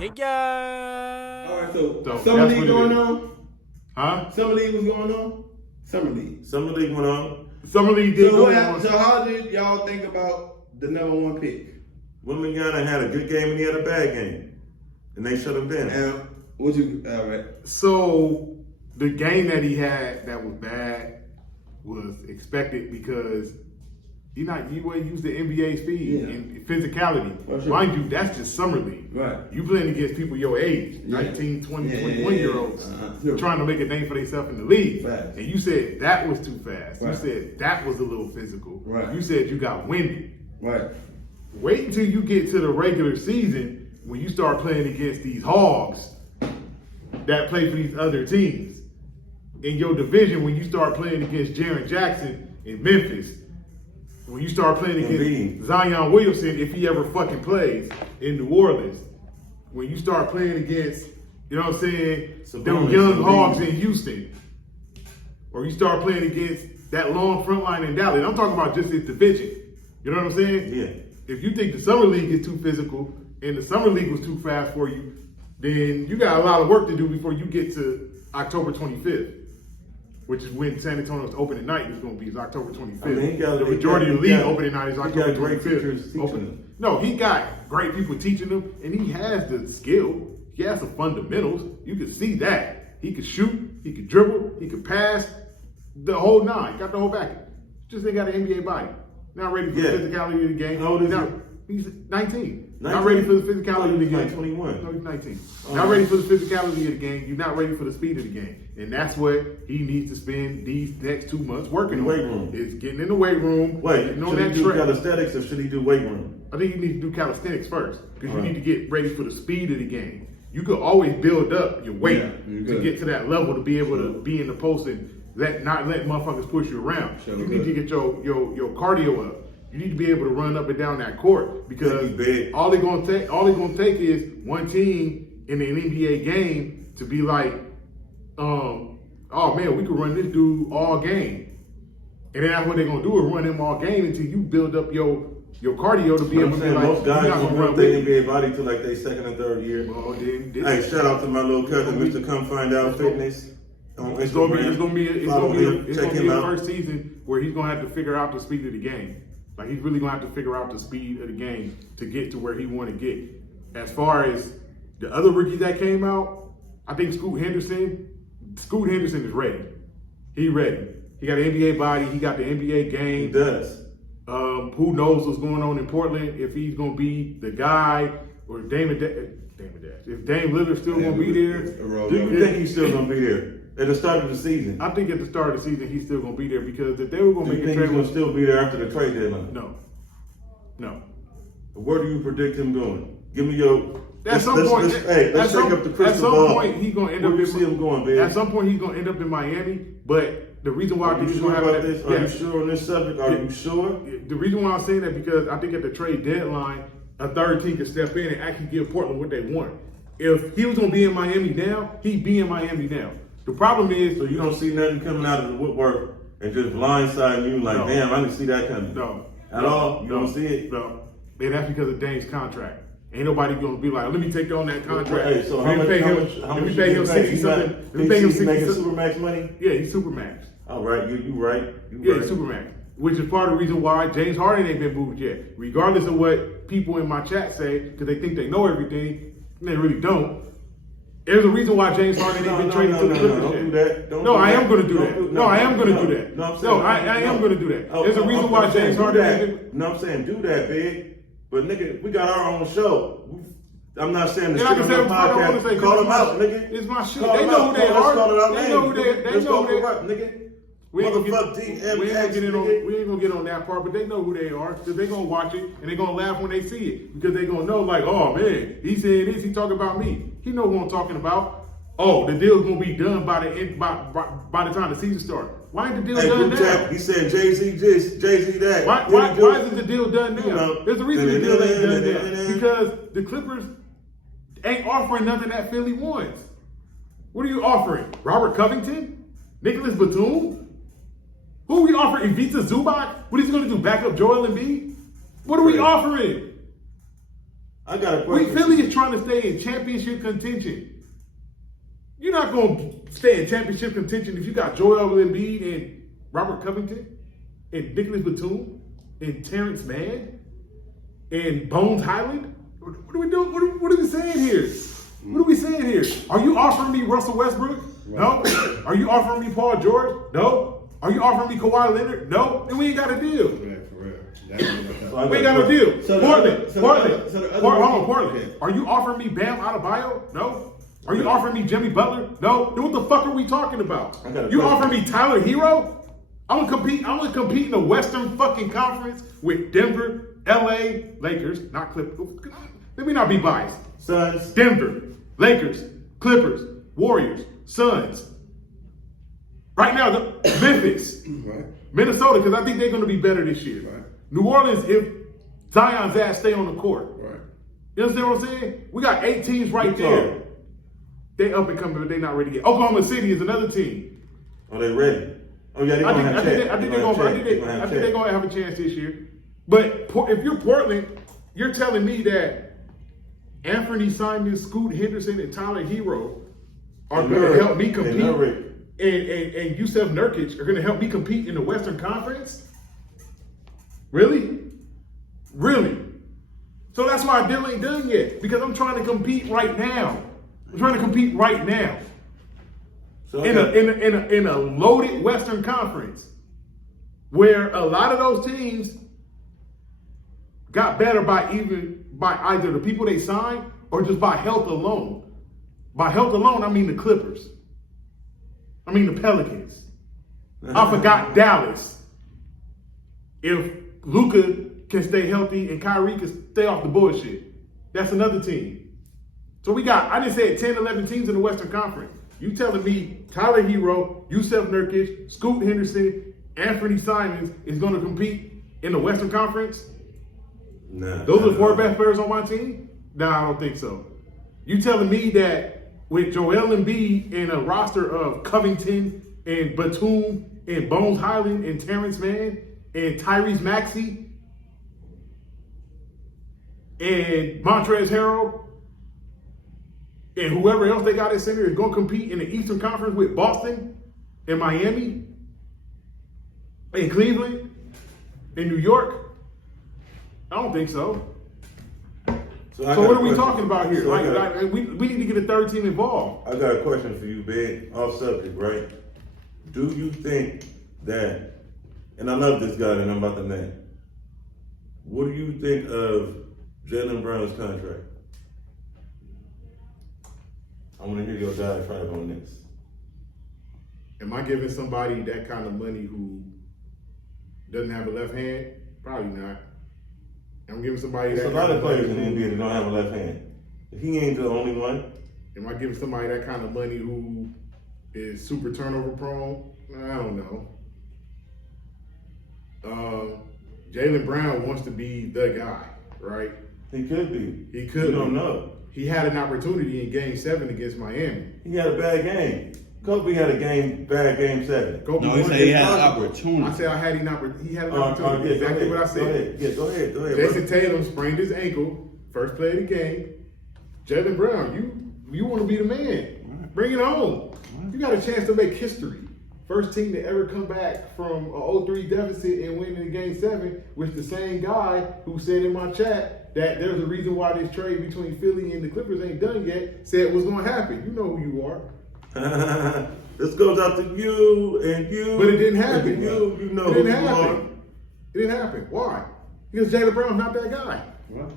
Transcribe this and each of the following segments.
Hey guys. All right, so Summer League going on? Huh? Summer League was going on? Summer League. Summer League went on. Summer League did go on. So how did y'all think about the #1 pick? Dwyane had a good game and he had a bad game. And they shut him down. And what you, all right. So the game that he had that was bad was expected because you wouldn't use the NBA speed and physicality. Sure. Mind you, that's just Summer League. Right. You playing against people your age, 19, 20, 21 year olds, trying to make a name for themselves in the league. Fast. And you said that was too fast. Right. You said that was a little physical. Right. You said you got winded. Right. Wait until you get to the regular season when you start playing against these hogs that play for these other teams. In your division, when you start playing against Jaren Jackson in Memphis, when you start playing against Zion Williamson, if he ever fucking plays in New Orleans, when you start playing against, you know what I'm saying, them young hogs in Houston, or you start playing against that long front line in Dallas. I'm talking about just this division. You know what I'm saying? Yeah. If you think the Summer League is too physical and the Summer League was too fast for you, then you got a lot of work to do before you get to October 25th, which is when San Antonio's opening night is going to be. It's October 25th. I mean, the majority of the league opening night is October great 25th. No, he got great people teaching him, and he has the skill. He has the fundamentals. You can see that. He could shoot, he could dribble, he could pass, the whole nine. Got the whole package. Just ain't got an NBA body. Not ready for the physicality of the game. How old is he? He's 19. Not ready for the physicality of the game. Like 21. No, he's 19. Not ready for the physicality of the game. You're not ready for the speed of the game. And that's what he needs to spend these next 2 months working on. Weight room. Is getting in the weight room. Wait, should he do calisthenics or should he do weight room? I think you need to do calisthenics first because you need to get ready for the speed of the game. You could always build up your weight to get to that level to be able to be in the post and not let motherfuckers push you around. You need to get your cardio up. You need to be able to run up and down that court because all they're gonna take is one team in an NBA game to be like, oh man, we could run this dude all game. And then that's what they're gonna do is run him all game until you build up your cardio to be able to be like, most guys don't run their NBA body till like their second and third year. Well, hey, shout out to my little cousin, Mr. Come Find Out Fitness. It's gonna be the first season where he's gonna have to figure out the speed of the game. Like he's really gonna have to figure out the speed of the game to get to where he want to get. As far as the other rookies that came out, I think Scoot Henderson is ready. He ready. He got an NBA body. He got the NBA game. He does. Who knows what's going on in Portland? If he's gonna be the guy or if Dame Lillard's still gonna be there. Do you think he's still gonna be there? At the start of the season? I think at the start of the season, he's still going to be there because if they were going to make a trade, he's going to still be there after the trade deadline? No. Where do you predict him going? Give me your. At some point, let's shake up the crystal ball. At some point, he's going to end up. Where do you see him going, baby? At some point, he's going to end up in Miami. But the reason why I think he's going to have this. Are you sure on this subject? Are you sure? The reason why I'm saying that because I think at the trade deadline, a third team could step in and actually give Portland what they want. If he was going to be in Miami now, he'd be in Miami now. The problem is, so you don't see nothing coming out of the woodwork and just blindsiding you like, damn, I didn't see that coming. No. At all? You don't see it? No. And that's because of Dame's contract. Ain't nobody gonna be like, let me take on that contract. Hey, so how much let me pay him 60 something. Let me pay him 60 making supermax money? Yeah, he's supermax. All right, you right. He's supermax. Which is part of the reason why James Harden ain't been moved yet. Regardless of what people in my chat say, because they think they know everything, and they really don't. There's a reason why James Harden ain't been traded to the Clippers yet. No, I am going to do that. No, I am going to do that. No, I am going to do that. There's a reason why James Harden ain't. No, I'm saying do that, big. But nigga, we got our own show. I'm not saying the shit on the podcast. Call them out, nigga. It's my shit. They know who they are. They know who they are. Nigga. We ain't gonna get on that part, but they know who they are because they gonna watch it and they gonna laugh when they see it because they gonna know like, oh man, he saying this, he talking about me. He know who I'm talking about. Oh, the deal's gonna be done by the end by the time the season starts. Why ain't the deal done now? He said Jay-Z this, Jay-Z that. Why isn't the deal done now? There's a reason the deal ain't done now because the Clippers ain't offering nothing that Philly wants. What are you offering? Robert Covington? Nicholas Batum? Who are we offering? Ivica Zubac? What is he going to do? Back up Joel Embiid? What are we offering? I got a question. Philly is trying to stay in championship contention. You're not going to stay in championship contention if you got Joel Embiid and Robert Covington and Nicholas Batum and Terrence Mann and Bones Highland. What are we doing? What are we saying here? What are we saying here? Are you offering me Russell Westbrook? No. Are you offering me Paul George? No. Are you offering me Kawhi Leonard? No. Then we ain't got a deal. For real. We ain't got no deal. Portland. Portland. Are you offering me Bam Adebayo? No. Are you offering me Jimmy Butler? No. Then what the fuck are we talking about? You offering me Tyler Hero? I'm gonna compete in the Western fucking Conference with Denver, LA, Lakers, not Clippers. Let me not be biased. Suns. Denver, Lakers, Clippers, Warriors, Suns. Right now, Memphis, Right. Minnesota, because I think they're going to be better this year. Right. New Orleans, if Zion's ass stay on the court. Right. You understand what I'm saying? We got 8 teams right there. They up and coming, but they not ready yet. Oklahoma City is another team. Are they ready? Oh yeah, I think they're going to have a chance this year. But if you're Portland, you're telling me that Anthony Simons, Scoot Henderson, and Tyler Hero are going to help me compete, and Yusef Nurkic are going to help me compete in the Western Conference? Really? So that's why deal ain't done yet, because I'm trying to compete right now. So In a loaded Western Conference, where a lot of those teams got better by either the people they signed or just by health alone. By health alone, I mean the Clippers. I mean the Pelicans. I forgot Dallas. If Luka can stay healthy and Kyrie can stay off the bullshit, that's another team. So I just said 10, 11 teams in the Western Conference. You telling me Tyler Hero, Yusef Nurkic, Scoot Henderson, Anthony Simons is going to compete in the Western Conference? Nah, Those are the 4 best players on my team? Nah, I don't think so. You telling me that with Joel Embiid and a roster of Covington and Batum and Bones Highland and Terrence Mann and Tyrese Maxey and Montrezl Harrell and whoever else they got at center is going to compete in the Eastern Conference with Boston and Miami and Cleveland and New York? I don't think so. So what are we talking about here? We need to get a third team involved. I got a question for you, big off subject, right? Do you think that, and I love this guy that I'm about to name, what do you think of Jaylen Brown's contract? I want to hear your diatribe on this. Am I giving somebody that kind of money who doesn't have a left hand? Probably not. I'm giving somebody There's that a lot kind of of players in money the NBA that don't have a left hand. He ain't the only one. Am I giving somebody that kind of money who is super turnover prone? I don't know. Jaylen Brown wants to be the guy, right? He could be. He could. You don't know. He had an opportunity in Game 7 against Miami. He had a bad game. Kobe had a bad game 7. Kobe No, he said he had an opportunity. I said he had an opportunity. Yeah, Exactly what I said. Go ahead. Jason Tatum sprained his ankle, first play of the game. Jaylen Brown, you want to be the man. Bring it home. You got a chance to make history. First team to ever come back from a 0-3 deficit and win in Game 7 with the same guy who said in my chat that there's a reason why this trade between Philly and the Clippers ain't done yet, said what's going to happen. You know who you are. This goes out to you and you. But it didn't happen. You know It who didn't you are. happen. It didn't happen. Why? Because Jaylen Brown's not that guy. What?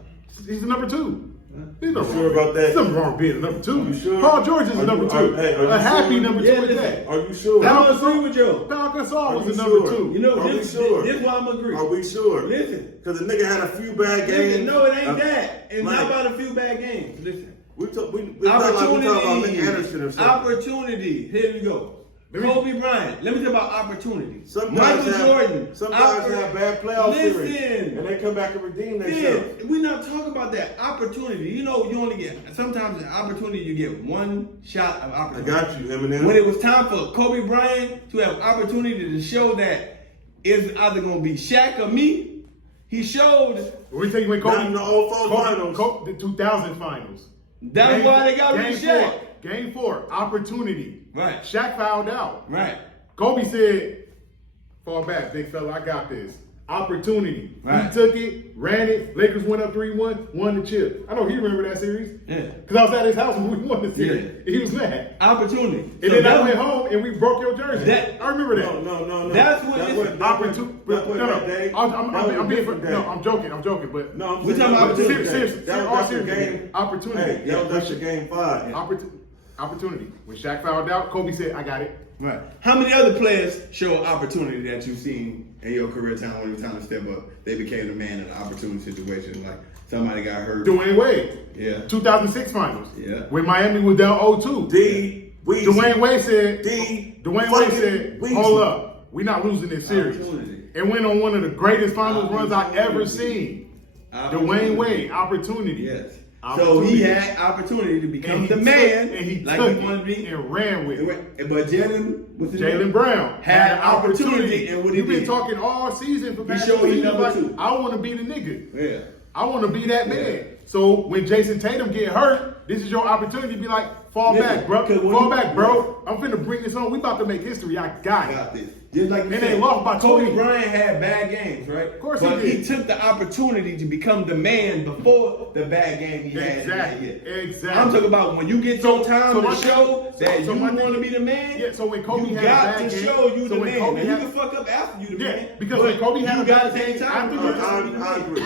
He's the number 2. There's You sure about that? There's nothing wrong with being a number 2. You sure? Paul George is a number 2. Are you a happy sure? number 2 Yeah, is listen. that. Are you sure? I don't agree with you. Pau Gasol Are was you the number sure? 2. You know, Are we this sure? is why I'm agreeing. Are we sure? Listen. Because the nigga had a few bad games. No, it ain't that. It's Mike, not about a few bad games. Listen. We talk about Nick Anderson or something. Opportunity. Here we go. Kobe Bryant. Let me tell you about opportunity. Some Michael guys Jordan. Some guys have bad playoff series. Listen. And they come back and redeem themselves. Yeah, we're not talking about that. Opportunity. You know, you only get, sometimes an opportunity, you get one shot of I opportunity. got you, Eminem. When it was time for Kobe Bryant to have opportunity to show that it's either going to be Shaq or me, he showed. We take when Kobe Not in the 04 finals. The 2000 finals. That's why they got rid of Shaq. Game 4, opportunity. Right. Shaq fouled out. Right. Kobe said, fall back, big fella, I got this. Opportunity. Right. He took it, ran it, Lakers went up 3-1, won the chip. I know he remember that series. Yeah. Because I was at his house when we won the series. Yeah. He was mad. Opportunity. And then I went home and we broke your jersey. I remember that. No. That's what it's Opportunity. I'm joking, but No, I'm We're talking about opportunity. Seriously, That's the seriously. game. Opportunity. Hey, that's the game 5. Opportunity. When Shaq fouled out, Kobe said, I got it. Right. How many other players show opportunity that you've seen in your career time when it was time to step up? They became the man in an opportunity situation. Like somebody got hurt. Dwyane Wade. Yeah. 2006 finals. Yeah. When Miami was down 0-2. Dwyane Wade said, hold up. We're not losing this series. And went on one of the greatest finals runs I ever seen. Dwyane Wade, opportunity. Yes. So he had opportunity to become the man, and he like took he wanted to be, and ran with it. But Jaylen Brown had an opportunity, and what he You've been did. talking all season for past showed he seasons, number like, two. I want to be the nigga. Yeah. I want to be that man. So when Jason Tatum get hurt, this is your opportunity to be like, fall back, bro. Fall back, bro. I'm finna bring this on. We about to make history. I got this. Just like you And said, they lost by Kobe 20. Bryant had bad games, right? Of course but he did. He took the opportunity to become the man before the bad game he had. Exactly. I'm talking about when you get your time to show that you want to be the man. Yeah, so when Kobe you had got a bad to game, show you so the when man. Kobe Now, had- you can fuck up after you the man. because but when Kobe had you a got bad to take game time afterwards, I agree.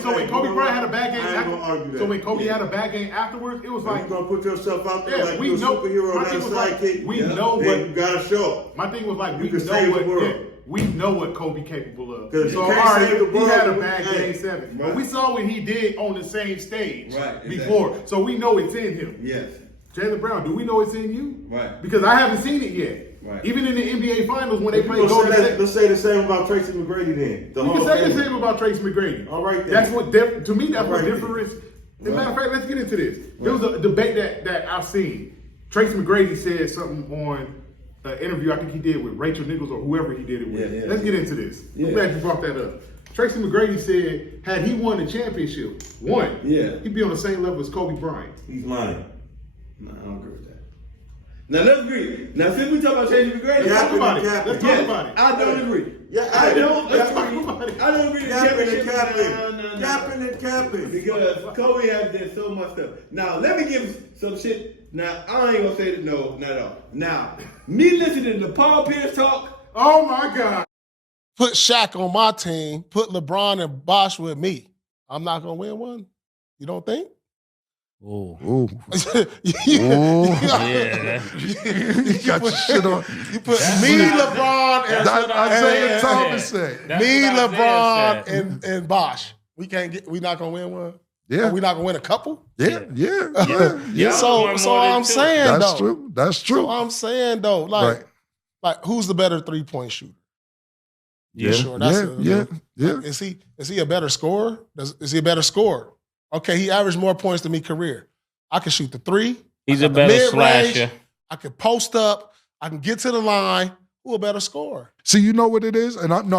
So when Kobe Bryant had a bad game I ain't gonna argue afterwards, that. so when Kobe had a bad game afterwards, it was Like, like, you're gonna put yourself out there yeah, like we you're a know. superhero, My not a thing was like, sidekick. we know then what. you gotta show up. My thing was like, You we can know save the what. world. Yeah, we know what Kobe capable of. 'Cause you So can't all right, save the he world had a with- bad hey, game 7, but right. we saw what he did on the same stage Right, before, so we know it's in him. Yes. Jaylen Brown, do we know it's in you? Right. Because I haven't seen it yet. Right. Even in the NBA Finals when they If you played gonna Golden say that, State. let's say the same about Tracy McGrady then. The You Hall can of say the Famer. same about Tracy McGrady. All right then. That's what to me that's All what right difference. then. As a matter of fact, let's get into this. There was a debate that I've seen. Tracy McGrady said something on an interview I think he did with Rachel Nichols or whoever he did it with. Yeah, Let's get into this. Yeah. I'm glad you brought that up. Tracy McGrady said had he won the championship, he'd be on the same level as Kobe Bryant. He's lying. No, I don't agree with that. Now let's agree. Now since we talk about Tracy McGrady, Let's talk about it. Captain. Let's talk about it. I don't agree. Yeah, I don't let's talk agree. about it. I don't agree. Capping and No. capping and capping. Because Kobe has done so much stuff. Now let me give some shit. Now I ain't gonna say that. No, not at all. Now me listening to Paul Pierce talk. Oh my God. Put Shaq on my team, put LeBron and Bosh with me. I'm not gonna win one. You don't think? Ooh. Ooh. Yeah. You got your shit on. You put me, LeBron, and Isaiah said. Thomas said. That's me, what Isaiah LeBron, said. and Bosh. We not gonna win one. Yeah. We not gonna win a couple. Yeah. Yeah. So Won more than I'm two. saying That's though. true. That's So true. I'm saying though, Right. like who's the better 3-point shooter? Yeah. Sure, that's Yeah. Is he a better scorer? Is he a better scorer? Okay, he averaged more points than me career. I can shoot the 3. He's I a got the better mid-range, slasher. I can post up. I can get to the line. Who a better scorer? See, you know what it is, and I'm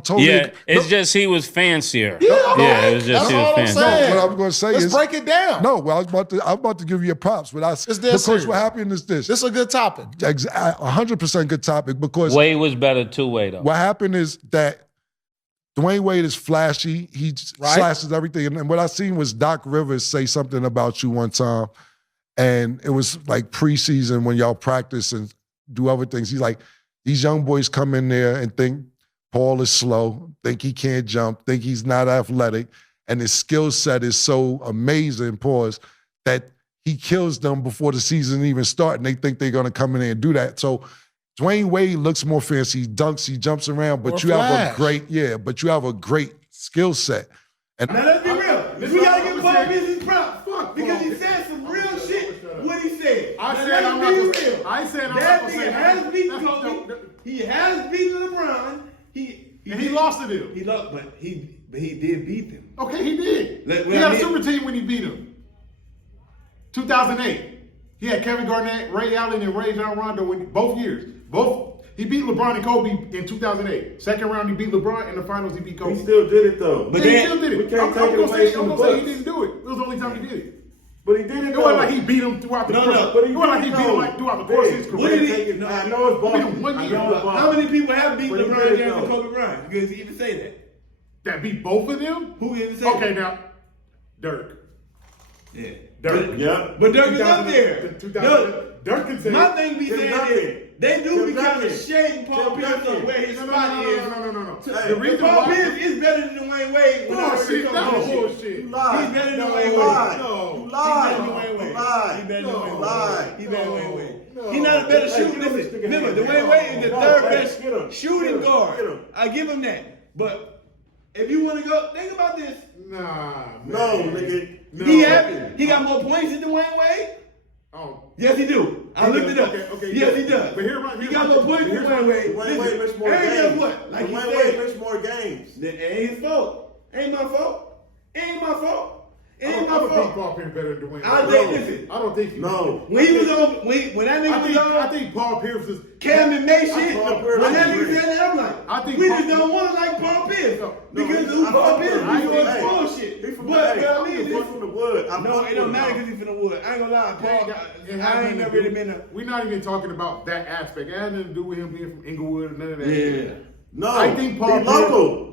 totally. Yeah, it's just he was fancier. Yeah, it was just that's he was all I'm fancier. saying. What I'm going to say Let's is break it down. no. Well, I'm about to give you a props, but dead because serious. what happened is this. This is a good topic. 100% good topic because Wade was better two-way though. what happened is that Dwyane Wade is flashy. He Right. slashes everything. And what I seen was Doc Rivers say something about you one time. And it was like preseason when y'all practice and do other things. He's like, these young boys come in there and think Paul is slow, think he can't jump, think he's not athletic. And his skill set is so amazing, pause, that he kills them before the season even starts. And they think they're going to come in there and do that. So Dwyane Wade looks more fancy. He dunks, he jumps around, but More you have flash. but you have a great skill set. And Now let's be real. This We is gotta what give I'm Paul saying. Pierce his props because he said some real shit. What he said. I Now, said I'm let's not be gonna- real. I said I'm that not gonna nigga say has that. beaten That's- Kobe. no. He has beaten LeBron. And he lost to them. He lost, but he did beat them. Okay, he did. Like, He what I had a mean- super team when he beat him. 2008. He had Kevin Garnett, Ray Allen, and Ray John Rondo both years. He beat LeBron and Kobe in 2008. Second round, he beat LeBron. In the finals, he beat Kobe. He still did it though. But then- he still did it. we can't I'm take it gonna away say, from the he Bucks. didn't do it. It was the only time he did it. But he did it It though. wasn't like he beat him throughout the No, course. no, But he It wasn't like he did beat it him though. like throughout the course of his Big. What career. did he- Take it- no, I know it's Beat him ball. one I year. know it's ball. How many people have beat But he LeBron did it, James and though. Kobe Bryant? Because you even say that. That beat both of them? Who even say Okay, that? now, Dirk. Yeah. Dirk. Yep. But Dirk is up there. 2000, Dirk can say My thing be Tim saying Duncan. is they do Tim be kind Duncan. of shading Paul Tim Pierce Duncan. on where his no, spot is. no. Hey, The reason Paul why Pierce is better than Dwyane Wade. bullshit, that was bullshit. You lied. He's better than No, Dwyane you Wade. lied. No. You He's lied. better than Dwyane You Wade. lied. He's better than No, Dwyane lied. Wade. He's better than Dwyane Wade. No. He's not a better Hey, shooter. give him a Listen, stick in remember, hand. Dwyane Wade is the No, third hey, best get him. shooting Get him. guard. Get him. I give him that. But if you want to go, think about this. Nah, man. No, nigga. No. He got more points than Dwyane Wade. Oh. Yes, he do. I looked it up. Okay, Yes, he does. But He got more points than Dwyane Wade. Dwyane Wade missed more And games. guess what? Like he Dwyane Wade said, missed more games. it ain't his fault. Ain't my fault. Ain't my fault. I Ain't don't my think fault. Paul Pierce better than Dwyane. I Wade. think, listen, I don't think he. No. when he was on, when that nigga was I on, think Paul Pierce is. Cam and May shit, Paul Pierce when that is nigga great. said that, I'm like, I think we Paul- just don't want to like Paul Pierce. No, because he- of who I Paul fuck Pierce with him. is doing Hey, bullshit. He from But, the, but I hey, mean, he this, from the wood. I no, fuck it don't with matter him. because he's finna wood. I ain't gonna lie, It Paul, has I ain't nothing never to really do- been a, We're not even talking about that aspect. It has nothing to do with him being from Inglewood or none of that. yeah. No, I think Paul he Pierce- local.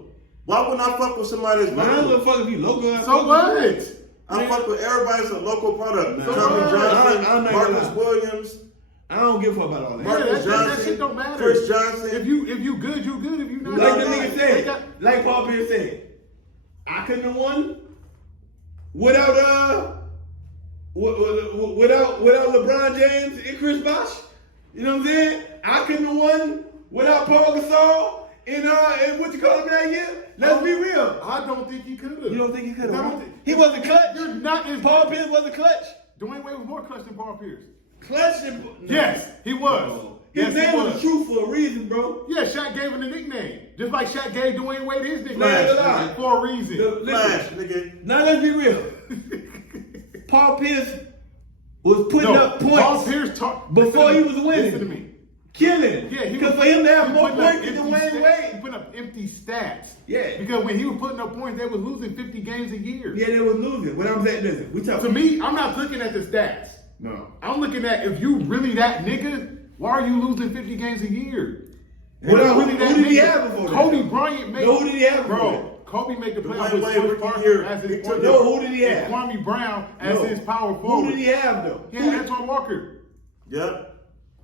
Why wouldn't I fuck with somebody that's Man, I don't give a local? fuck if you local. I So fuck what? with you. I fuck with everybody that's a local product. Man. Tommy I Johnson, don't know Marcus that. Williams, I don't give a fuck about all that. Yeah, Marcus that Johnson, shit don't matter. Chris Johnson. If you good, you good. If you not, Like the they nigga said, got- like Paul Pierce said, I couldn't have won without without LeBron James and Chris Bosh. You know what I'm saying? I couldn't have won without Paul Gasol and what you call him that year. Let's be real. I don't think he could have. You don't think he could I don't have? think- He wasn't clutch. You're not in. Paul Pierce wasn't clutch. Dwyane Wade was more clutch than Paul Pierce. Clutch. And, Yes, he was. No. His Yes, name he was was. Truth for a reason, bro. Yeah, Shaq gave him the nickname. Just like Shaq gave Dwyane Wade his nickname. Flash, For a reason. Flash, Listen, nigga. now let's be real. Paul Pierce was putting up points Paul Pierce talk, before he was listen winning. to me. Killing. Yeah, he Because was for him to have he more putting up points than empty Dwyane stats. He Wade. putting up empty stats. Yeah. Because when he was putting up points, they were losing 50 games a year. Yeah, they was losing. What I'm saying, listen, we talking. To me, I'm not looking at the stats. No. I'm looking at if you really that nigga, why are you losing 50 games a year? Who If you did he have before that? Kobe Bryant made. No, who did he have before Bro, Kobe made the playoffs Dwyane with Wade George rookie Parker year. as He his took point No, guard. who did he have? And Kwame Brown as No. his power Who forward. did he have though? He had Antoine Walker. Yep.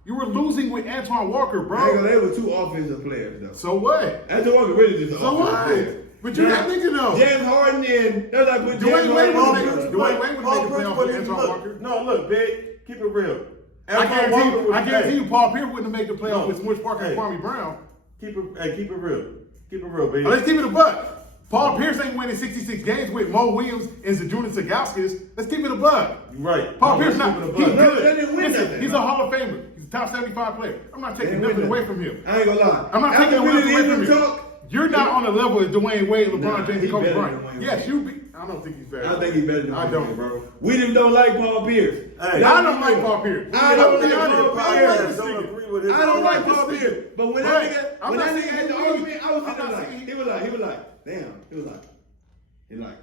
You were losing with Antoine Walker, bro. They were two offensive players though. So what? Antoine Walker really just an So offensive what? player. But you got nigga though. James Harden and that's like putting Dwyane James Wade Harden was on nigga. the Dwyane Wade would Paul make the Pierce playoffs with wasn't even- Antoine look, Walker. No, look, big. Keep it real. I Antoine Walker was guarantee bad. you Paul Pierce wouldn't have made the playoffs No. with George Parker and Hey. Kwame Brown. Keep it real. Keep it real, baby. Now, let's keep it a buck. Paul Pierce ain't winning 66 games with Mo Williams and Zajunas Sagauskas. Let's keep it a buck. You right. Paul No, Pierce let's not. keep it a He's buck. No, good. they didn't win Listen, nothing. he's a Hall of Famer. He's a top 75 player. I'm not taking nothing away from him. I ain't gonna lie. I'm not After taking we nothing didn't away even from you. talk. You're not on the level of Dwyane Wade, LeBron Nah, James, he and Kobe better than Bryant. Dwyane Yes, Wade. you be. I don't think he's better. I think he's better than I Dwyane don't, Wade. bro. We just don't like Paul Pierce. Hey, I don't like Paul Pierce. I don't I'm like honest. Paul I Pierce. like this don't nigga. agree with his. I don't like this Paul nigga. Pierce, but when Right. that I'm nigga not had saying the he argument, I was I'm sitting not there saying like, he was like, damn. He like,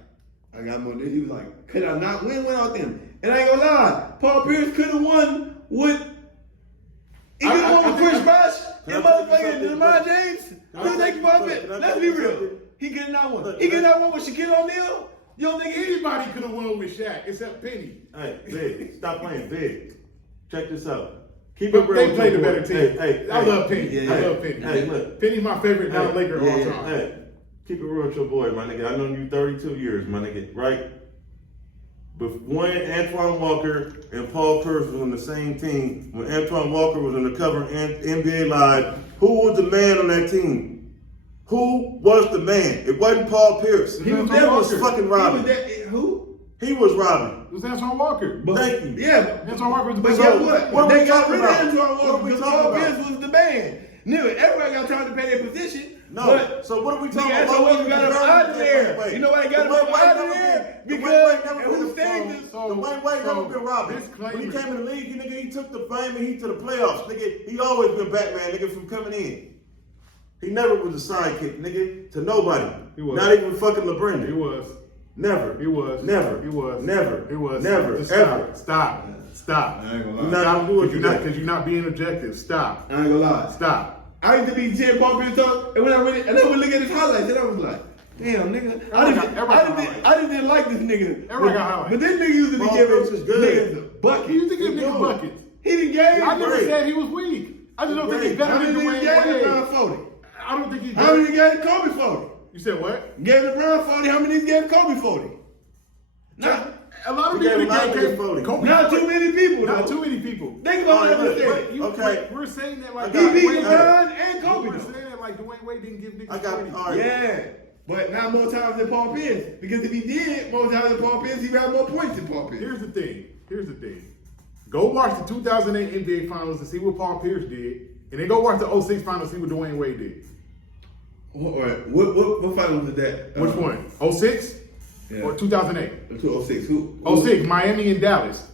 I got more. He was like, could I not win without them? And I ain't gonna lie, Paul Pierce could have won with. He could have won with Chris Bosh Can and I tell you motherfucking something? LeBron James. Can I Who tell think you Paul something? Pierce? Can I Let's tell be you real. something? He could not win. Look, He could look. not win with Shaquille O'Neal. You don't think he? Anybody could have won with Shaq except Penny. Hey, big. Stop playing, big. Check this out. Keep But it real. they with played your the boy. better team. Hey, I love Penny. Yeah, I yeah. love Penny. Hey, look. Penny's my favorite non-Laker of all yeah, time. Hey, keep it real with your boy, my nigga. I known you 32 years, my nigga, right? But when Antoine Walker and Paul Pierce was on the same team, when Antoine Walker was on the cover of NBA Live, who was the man on that team? Who was the man? It wasn't Paul Pierce. He was Antoine there. was fucking Robin. Who? He was Robin. It was Antoine Walker. But, Thank you. Yeah. Antoine Walker was the But best. guess player. what? What They we got talking rid of about? Antoine What Walker we because talking Paul about? Pierce was the man. Nigga, everybody got time to pay their position. No. But, So what are we talking nigga, about? so what you got him out of there? Wait. You know why I got him Dwyane Wade out of never there? been- Because Dwyane Wade never and who been stayed a- this? Dwyane Wade never been robbing. When he came in the league, nigga, he took the fame and he to the playoffs, nigga. He always been Batman, nigga, from coming in. He never was a sidekick, nigga, to nobody. He was. Not even fucking LeBron. He was. Never. He was. Never. He was. Never. He was. Never. Just Ever. Stop. Stop. I ain't gonna You're lie. not gonna do it Because you're not being objective. Stop. I ain't gonna lie. Stop. I used to be seeing Paul Pierce talk, and when I would look at his highlights, and I was like, damn, nigga. I just didn't like this nigga. Everybody got highlights. But this nigga used to be Paul giving Pierce is good. niggas buckets. He used to give niggas buckets. He didn't give. I never great. said he was weak. I just don't think he's How better than many niggas Dwyane gave Wade. LeBron 40? I don't think he's How many better. gave Kobe 40? You said what? Gave LeBron 40. How many gave Kobe 40? Not, A lot of He people gave a lot of gave niggas 40. Kobe. not too many people. Not though. too many people. Think about All right, what I'm look, saying. Okay. We're saying that like I He got beat Wade. LeBron and Kobe. We're though. saying that like Dwyane Wade didn't give niggas I got 40. all right. Yeah, but not more times than Paul Pierce. Because if he did more times than Paul Pierce, he would have more points than Paul Pierce. Here's the thing. Go watch the 2008 NBA Finals and see what Paul Pierce did, and then go watch the 06 Finals and see what Dwyane Wade did. What finals is that? Which one? 06 Yeah. or 2008? 206. Who? 06, Miami and Dallas.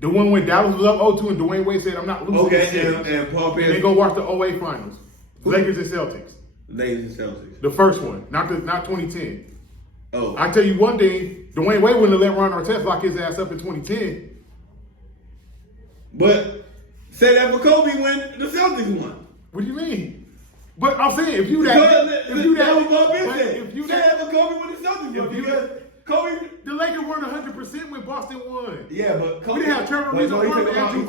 The one when Dallas was up 0-2 and Dwyane Wade said, I'm not losing this Okay, series. and Paul And then Pierce. go watch the 08 Finals. Lakers and Celtics. Ladies and Celtics. The first one, not 2010. Oh. I tell you one thing, Dwyane Wade wouldn't have let Ron Artest lock his ass up in 2010. But say that for Kobe when the Celtics won. What do you mean? But I'm saying if you That that, was Paul Pierce but said. if you Say that, that for Kobe when the Celtics won. If you- Because Kobe. the Lakers weren't 100% when Boston won. Yeah, but Kobe. We didn't have Trevor but Rizzo, no, he Marvin, talking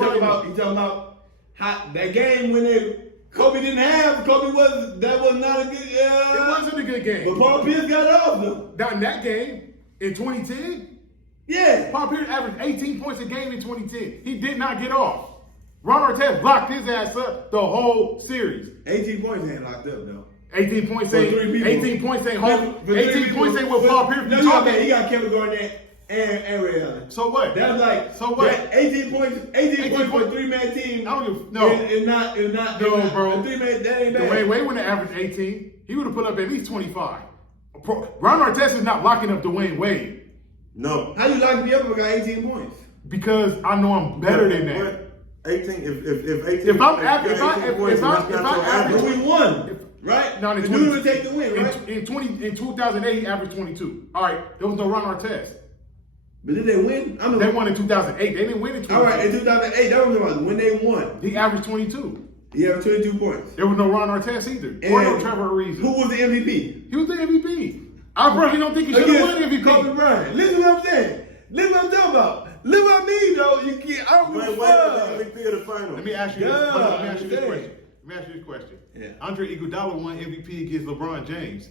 Andrew about how that game when Kobe didn't have. Kobe was not a good. It wasn't a good game. But Paul Pierce got it off though. Not in that game in 2010. Yeah. Paul Pierce averaged 18 points a game in 2010. He did not get off. Ron Artest blocked his ass up the whole series. 18 points ain't locked up though. 18 points For ain't three people. 18 points ain't home. For three 18 people. points ain't what Paul Pierce No, be you got, talking. he got Kevin Garnett and Ray Allen. So what? That's like So what? That 18 points. 18 points for a points. 3-man team. I don't give no. It's not. No, bro. A 3-man. That ain't bad. Dwyane Wade wouldn't have averaged 18. He would have put up at least 25. Ron Artest is not locking up Dwyane Wade No. How you lock me up if I got 18 points? because I know I'm better than that. What? 18. If 18. If I'm you aver- got if I- 18 if points, I- that's if not I your average- But we won, right? No, in the 20 dude would take the win, right? In 2008, he averaged 22. All right, there was no Ron Artest. But did they win? I'm They won in 2008. They didn't win in 2008. All right, in 2008, that was about when they won. He averaged 22. He had 22 points. There was no Ron Artest either. Or no And Trevor Ariza. Who was the MVP? He was the MVP. I personally don't think he should have won MVP. Kobe Bryant. Listen what I'm saying. Listen what I'm talking about. Listen what I mean, though. You can't. I don't give a Wait, fuck. MVP of the final. Let me ask you Yeah, this. Let me ask you this I question. Let me ask you this question. Yeah. Andre Iguodala won MVP against LeBron James.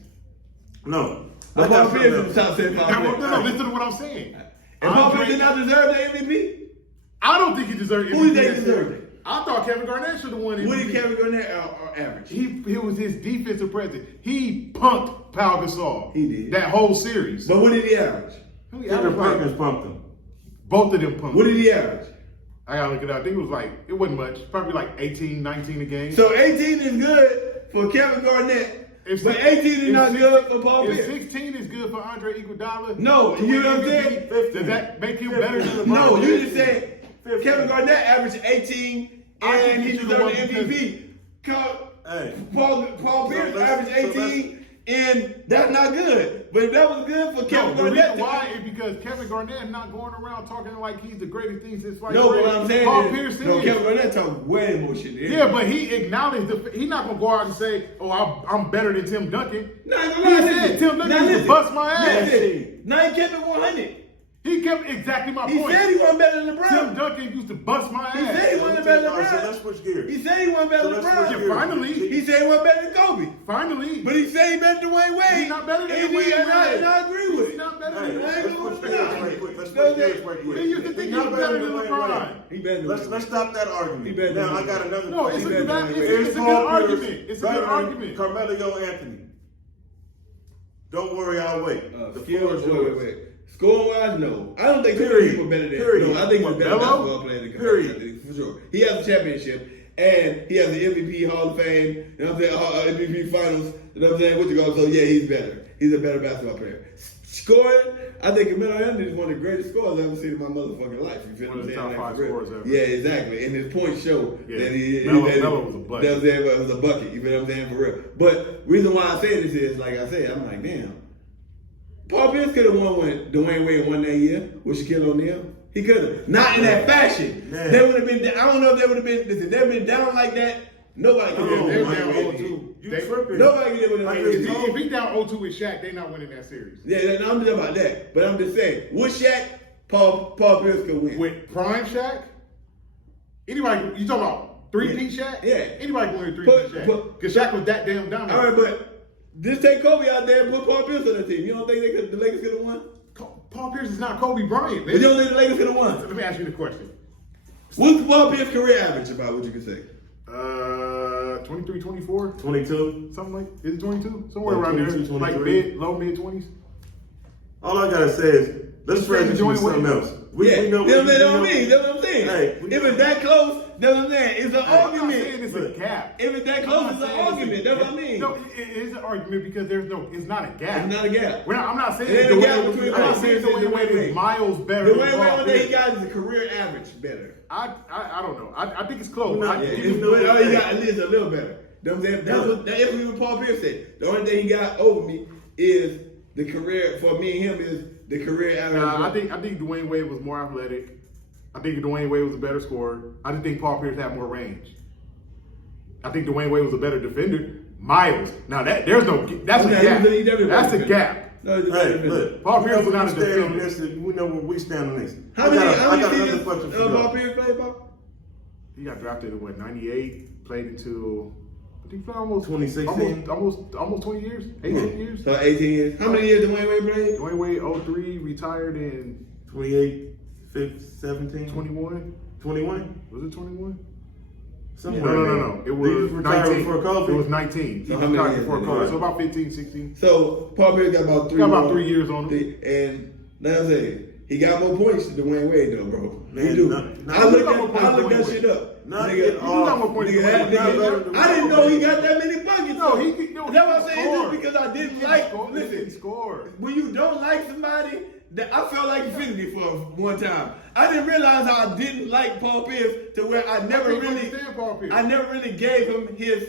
No. But I Paul got Pierce something is else. the top 10 No, listen to what I'm saying. And Paul Pierce Andre- did not deserve the MVP? I don't think he deserved MVP. Who did they that deserve series. it? I thought Kevin Garnett should have won MVP. What did Kevin Garnett average? He was his defensive presence. He punked Pau Gasol. He did. That whole series. But what did he average? He Peter averaged like- Perkins pumped him. both of them punked. What did he average? I gotta look it up. I think it was like, it wasn't much. Probably like 18, 19 a game. So 18 is good for Kevin Garnett, If but six- 18 is if not six- good for Paul If Pierce. 16 is good for Andre Iguodala, No, to you win know what I'm MVP, saying? does that make him better than LeBron? No, you James? just said Kevin Garnett averaged 18 I think and he he should've deserved won the MVP. Hey. Paul Pierce let's- averaged 18 and that's not good. But if that was good for No, Kevin the Garnett. reason why is because Kevin Garnett is not going around talking like he's the greatest thing since like No, but what I'm saying Paul is, Pierce no, is. Kevin Garnett talk way more shit than Yeah, but he acknowledged he's not gonna go out and say, "Oh, I'm better than Tim Duncan." No, He said Tim Duncan used to bust my ass. Now he kept it 100. He kept exactly my He point. said he wasn't better than Tim LeBron. Duncan used to bust my He ass. said he wasn't better than All right, so let's LeBron. switch gears. He said he wasn't better So than let's switch LeBron. gears. Finally. He said he wasn't better than Kobe. Finally, But he said he better than Dwyane Wade. He's not better than And Dwyane and I- Wade. And I agree with he's it. not better Hey, than let's Wade. switch gears right quick. Let's No, switch gears right quick. He used to think He's he not was better than Dwyane LeBron. Wade. He better than Let's Wade. stop that He argument. better Now than I Wade. got another No, it's a question. good, it's Is a good Paul Pierce argument. It's a good better than argument. Carmelo Anthony. Don't worry, I'll wait. The floor is Wait. yours. Score wise, no. I don't think Period. people better than Period. No, I think he's a better Melo? basketball player than Carmelo Period. Anthony, for sure. He has a championship. And he has the MVP Hall of Fame, you know what I'm saying, MVP Finals, you know what I'm saying, what you go, so yeah, he's better. He's a better basketball player. Scoring, I think Camilo Anthony is one of the greatest scorers I've ever seen in my motherfucking life. You feel One what of I'm the saying? top 5 Like, scorers ever. yeah, exactly. And his points show that he Melo was a bucket. That was a bucket. You feel what I'm saying? For real. But reason why I say this is, like I said, I'm like, damn. Paul Pierce could have won when Dwyane Wade won that year with Shaquille O'Neal. He could have. Not in that fashion. Man. They would have been. I don't know if they would have been. Listen, they would have been down like that. Nobody could have. They been were down down 0-2. You tripping. Nobody could have Like, been. If he down 0-2 with Shaq, they not winning that series. Yeah, no, I'm just about that. But I'm just saying, with Shaq, Paul Pierce could win. With prime Shaq, anybody, you talking about 3-peat Shaq? Yeah. Anybody can win 3-peat Shaq. Because Shaq was that damn dominant. All right, but just take Kobe out there and put Paul Pierce on the team. You don't think the Lakers could have won? Paul Pierce is not Kobe Bryant, man. But you don't think the Lakers could have won? Let me ask you the question. What's Paul Pierce's career average about? What you can say? 23, 24, 22. something like, is it 22? Somewhere Like around there, 22, like 23. low mid 20s. All I gotta say is, let's transition to something else. Yeah, we know that's what I mean. That's what I'm saying. Hey, we if know- it's that close, that's what I'm saying. It's an I'm not argument. saying it's a gap. If it's that I'm close, not it's an saying it's a argument. That's what I mean. No, it is an argument because it's not a gap. It's not a gap. I'm not saying It ain't the a way gap between I'm not Paul saying Pierce and the way Dwyane Wade. is miles better. The than way Paul one day he Pierce. got is a career average better. I don't know. I think it's close. No, I Yeah, think it's, it's but he got at least a little better. You know what I'm saying? That's what if Paul Pierce said. The only thing he got over me is the career for me and him is the career average. I think Dwyane Wade was more athletic. I think Dwyane Wade was a better scorer. I just think Paul Pierce had more range. I think Dwyane Wade was a better defender. Miles. Now that's a gap. he definitely That's was a a gap. No, he's a Hey, defender. look. Paul we Pierce know is not where a we stand on defender. this. We know where we stand on this. How many I got another seasons question for Paul y'all. Pierce played, Paul? He got drafted in 98, played until I think played almost 2016? almost 20 years, 18 years. So 18 years. How many years Dwyane Wade played? Dwyane Wade 03, retired in 28, 15, 17, 21. 21? Was it 21? Somewhere. No. It was He retired 19. before COVID. It was 19. So He how many retired years before did he COVID. have? So about 15, 16. So Paul Pierce got about 3 Got about more. 3 years on him. And now I'm saying he got more points than Dwyane Wade though, bro. Man, he do. no, I looked got more points that than Dwyane shit up. Not Nigga, get You got more points nigga, than that Dwyane nigga- Wade. I didn't know he got that many buckets. No, though. he That's what I'm saying. It's score. just because I didn't He like. score. He Listen, didn't score. when you don't like somebody, that I felt like Infinity for one time. I didn't realize how I didn't like Paul Pierce to where I never can't really, understand Paul Pierce. I never really gave him his.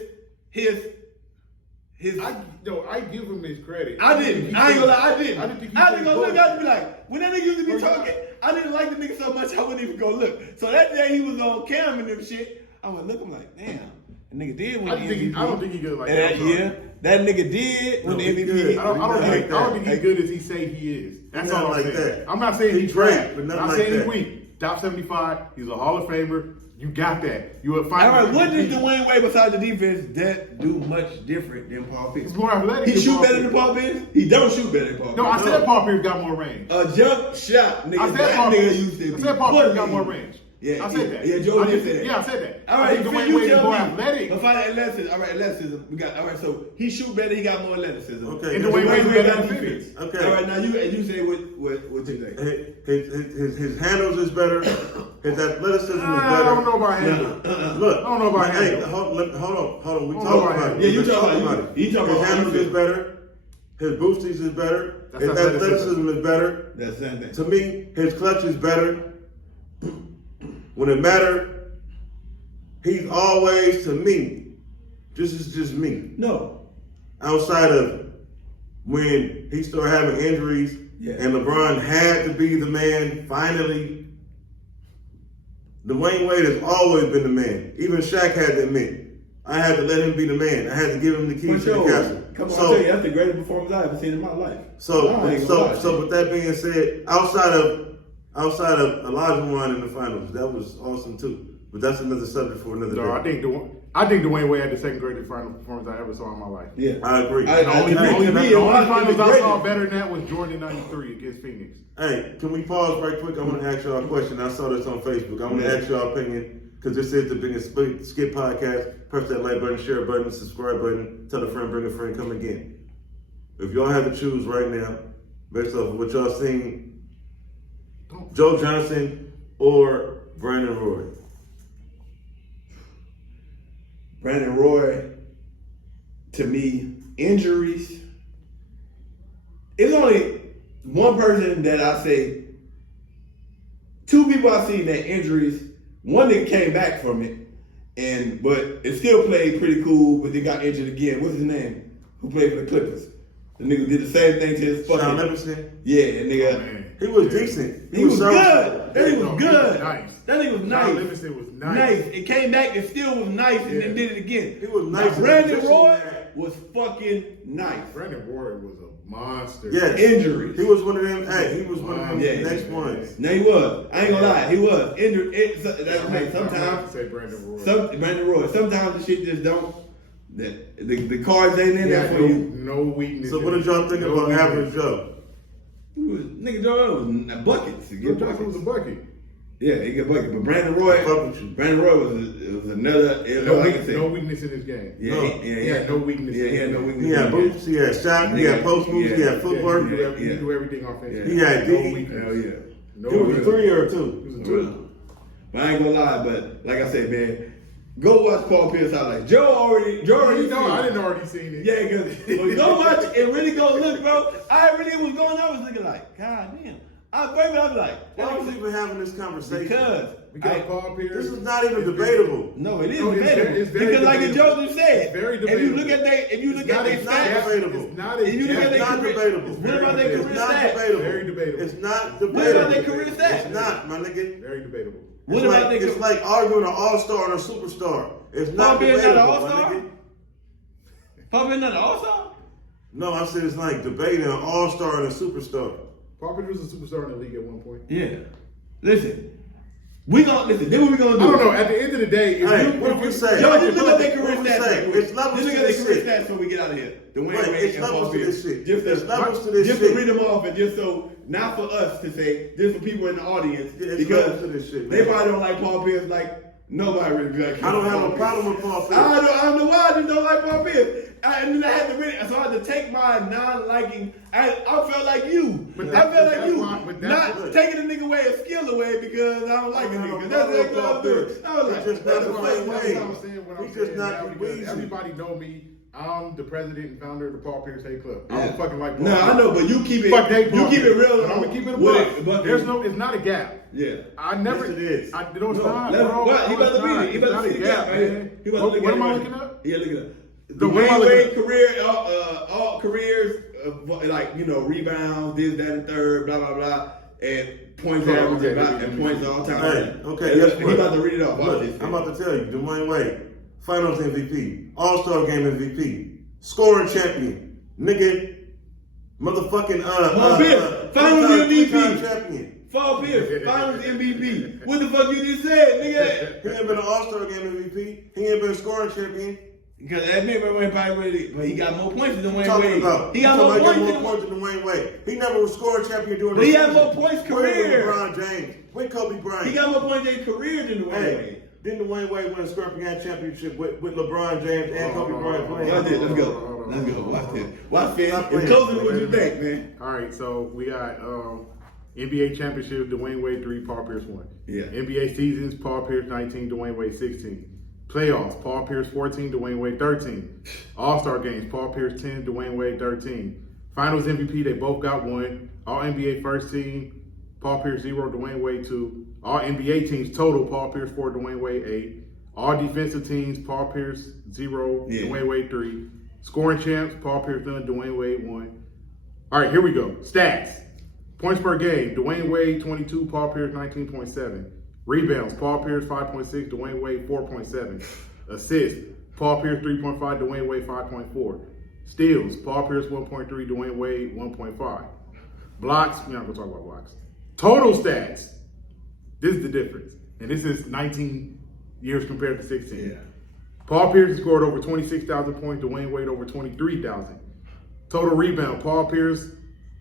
I give him his credit. I didn't. I ain't gonna lie. I didn't. I didn't think he I didn't played go look both. at him and be like, when that nigga used to be Oh, yeah. talking, I didn't like the nigga so much I wouldn't even go look. So that day he was on cam and them shit, I went look. I'm like, damn, the nigga did win the MVP. I don't think he good like And that. that year, that nigga did win No, the he MVP. good. I don't think he's that. good as he say he is. That's Not all I'm like saying. that. I'm not saying He's he's great, trash, but but not I'm like saying he's that. weak. Top 75. He's a Hall of Famer. You got that. You a All final. right, what does MVP. Dwyane Wade besides the defense that do much different than Paul Pierce? He's more athletic. He than shoot Paul better Pierce. than Paul Pierce? He don't shoot better than Paul Pierce. No, I said Paul Pierce got more range. A jump shot, nigga. I said that Paul nigga Pierce. used to I be said Paul Pierce got putting more in. range. Yeah, I said that. Yeah, Joe I did did- say that. Yeah, I said that. All I right, think Phil, Dwyane you Wade is tell more me. athletic. But find athleticism. All right, athleticism. We got. All right, so he shoot better. He got more athleticism. Okay, And that's Dwyane right. Wade Wade got got defense. defense. Okay. All right, now you say what you say. His handles is better. His athleticism is better. I don't know about handle. Look, I don't know about hey, handle. hold on. We I don't know talking about about handle. it. Yeah, you We're talking about it. you talking His about handles is defense. better. His boosties is better. That's His athleticism. athleticism is better. That's the same thing. To me, his clutch is better. When it matter, he's always, to me, this is just me. No. Outside of when he started having injuries Yeah. and LeBron had to be the man finally, Dwyane Wade has always been the man. Even Shaq had to admit, I had to let him be the man. I had to give him the For keys to the sure. castle. Come on, So- I tell you, that's the greatest performance I've ever seen in my life. So, I ain't gonna lie. with that being said, outside of Olajuwon in the finals, that was awesome too. But that's another subject for another No, day. I think Dwyane Wade had the second greatest final performance I ever saw in my life. Yeah. I agree. I The only agree. To me, the it only was finals the I saw greatest. better than that was Jordan '93 against Phoenix. Hey, can we pause right quick? I'm gonna ask y'all a question. I saw this on Facebook. I'm gonna ask y'all opinion because this is the biggest skip podcast. Press that like button, share button, subscribe button, tell a friend, bring a friend, come again. If y'all had to choose right now, based off of what y'all seen, Joe Johnson or Brandon Roy? Brandon Roy, to me, injuries. It's only one person that I say, two people I've seen that injuries. One that came back from it, but it still played pretty cool, but they got injured again. What's his name? Who played for the Clippers? The nigga did the same thing to his fucking. Sean Livingston? Yeah, nigga. He was decent. He was good. That nigga was No, good. he was nice. That nigga was Sean nice. Livingston was nice. It came back and still was nice and then did it again. He was Now, nice. Brandon Roy was fucking nice. Brandon Roy was a monster. Yes. Injuries. He was one of them. Hey, he was one of them Yeah. next ones. No, he was. I ain't gonna lie. He was. Injured. I Sometimes. have to say Brandon Roy. Brandon Roy. Sometimes the shit just don't. The cards ain't in there for no, you. no weakness. So what did y'all think about Average Joe? Nigga Joe was buckets. He Joe get Johnson was a buckets. bucket. Yeah, he get buckets. But Brandon Roy. Fuck with you. Brandon Roy was another. No weakness in his game. Yeah, No. he had no weakness. Yeah, he had no weakness. He had boots, he had shot, he had post moves, he had He footwork. could do everything offensively. He had no D. weakness. Hell yeah. No He was a weakness. 3 or a 2. He was a 2. But I ain't gonna lie, but like I said, man, go watch Paul Pierce highlights. Joe already I seen didn't already seen it. Yeah, because go watch it and really go look, bro. I really was going, I was looking like, God damn. I was like, Why are we even having this conversation? Because Paul Pierce. This is not even debatable. No, it is No, it's debatable. very- it's very Because like the debatable. Joe just said, It's very if you debatable. look at their It's not stats, debatable. It's not if you look at It's their not career, debatable. what about their It's career not stats? debatable. Very debatable. It's not What debatable. about their career stats? It's not, my nigga. Very debatable. What It's about like, their it's like arguing an all-star and a superstar. It's Paul not Pierce debatable, not an my all-star? nigga. Paul Pierce not an all-star? No, I said it's like debating an all-star and a superstar. Paul Pierce was a superstar in the league at one point. Yeah. Listen. Then what we gonna do? I don't know. At the end of the day, if Hey, you, what if we say? Yo, just look at their career What we stats. say? real quick. It's levels Just look to at their this career shit. stats so we get out of here. Dwyane Right, Wade it's and Paul levels to Pierce. this shit. Just It's levels to this just shit. to read them off and just so, not for us to say, just for people in the audience. Yeah, it's because levels to this shit, they man. probably don't like Paul Pierce like nobody really like I don't have Paul no Pierce. problem with Paul Pierce. I don't know why I just don't like Paul Pierce. And then I had to really, so I had to take my non-liking. I felt like you. But I felt like that's you. why- but that's Not what- taking a nigga away, a skill away because I don't like a nigga. That's exactly what I'm doing. I was like, He's just not that's the what same I'm way. saying. That's what I'm saying. What I'm He's just saying not now, the because reason. everybody know me. I'm the president and founder of the Paul Pierce Hate Club. I Yeah. don't fucking like Paul No, Pierce. I know, but you keep it. Fuck hate You Paul keep it Pierce. real. And I'm gonna keep it a with buck. There's no. It's not a gap. Yeah. I never. Yes, it is. I don't No, stop, let- bro. what? He No, about to it's read not. it. He It's about not to a see the gap, gap right here. man. He about to look What at am it I right looking here. up? Yeah, look at that. The what am I Dwyane looking Wade at? career, all careers, like rebounds, this, that, and third, blah blah blah, and points Okay, average okay. and points all time. Hey, okay, And guess he what? about to read it off. Watch Look, this. I'm about to tell you, Dwyane Wade, Finals MVP, All-Star Game MVP, scoring champion, nigga, motherfucking Paul Pierce, Finals three-time MVP. champion. Paul Pierce, Finals MVP. What the fuck you just said, nigga? He ain't been an All-Star Game MVP. He ain't been a scoring champion. Because that man Wayne probably really, but he got more points than Dwyane Talking Wade. about He got more points more than points than Dwyane Wade. He never was scoring champion during But the he had season. more points Where career. was LeBron James? When Kobe Bryant? He got more points in his career than Dwyane Hey, Wade. didn't Dwyane Wade win a scraping championship with LeBron James and Kobe Bryant playing? Watch this. Let's go. Let's go. Watch this. Watch this. Stop It's playing. closer than what you think, man. All right, so we got NBA championship, Dwyane Wade 3, Paul Pierce 1. Yeah. NBA seasons, Paul Pierce 19, Dwyane Wade 16. Playoffs, Paul Pierce 14, Dwyane Wade 13. All-Star games, Paul Pierce 10, Dwyane Wade 13. Finals MVP, they both got 1. All NBA first team, Paul Pierce 0, Dwyane Wade 2. All NBA teams total, Paul Pierce 4, Dwyane Wade 8. All defensive teams, Paul Pierce 0, Yeah. Dwyane Wade 3. Scoring champs, Paul Pierce none, Dwyane Wade 1. All right, here we go. Stats. Points per game, Dwyane Wade 22, Paul Pierce 19.7. Rebounds, Paul Pierce 5.6, Dwyane Wade 4.7. Assists, Paul Pierce 3.5, Dwyane Wade 5.4. Steals, Paul Pierce 1.3, Dwyane Wade 1.5. Blocks, we're not gonna talk about blocks. Total stats, this is the difference. And this is 19 years compared to 16. Yeah. Paul Pierce scored over 26,000 points, Dwyane Wade over 23,000. Total rebound, Paul Pierce,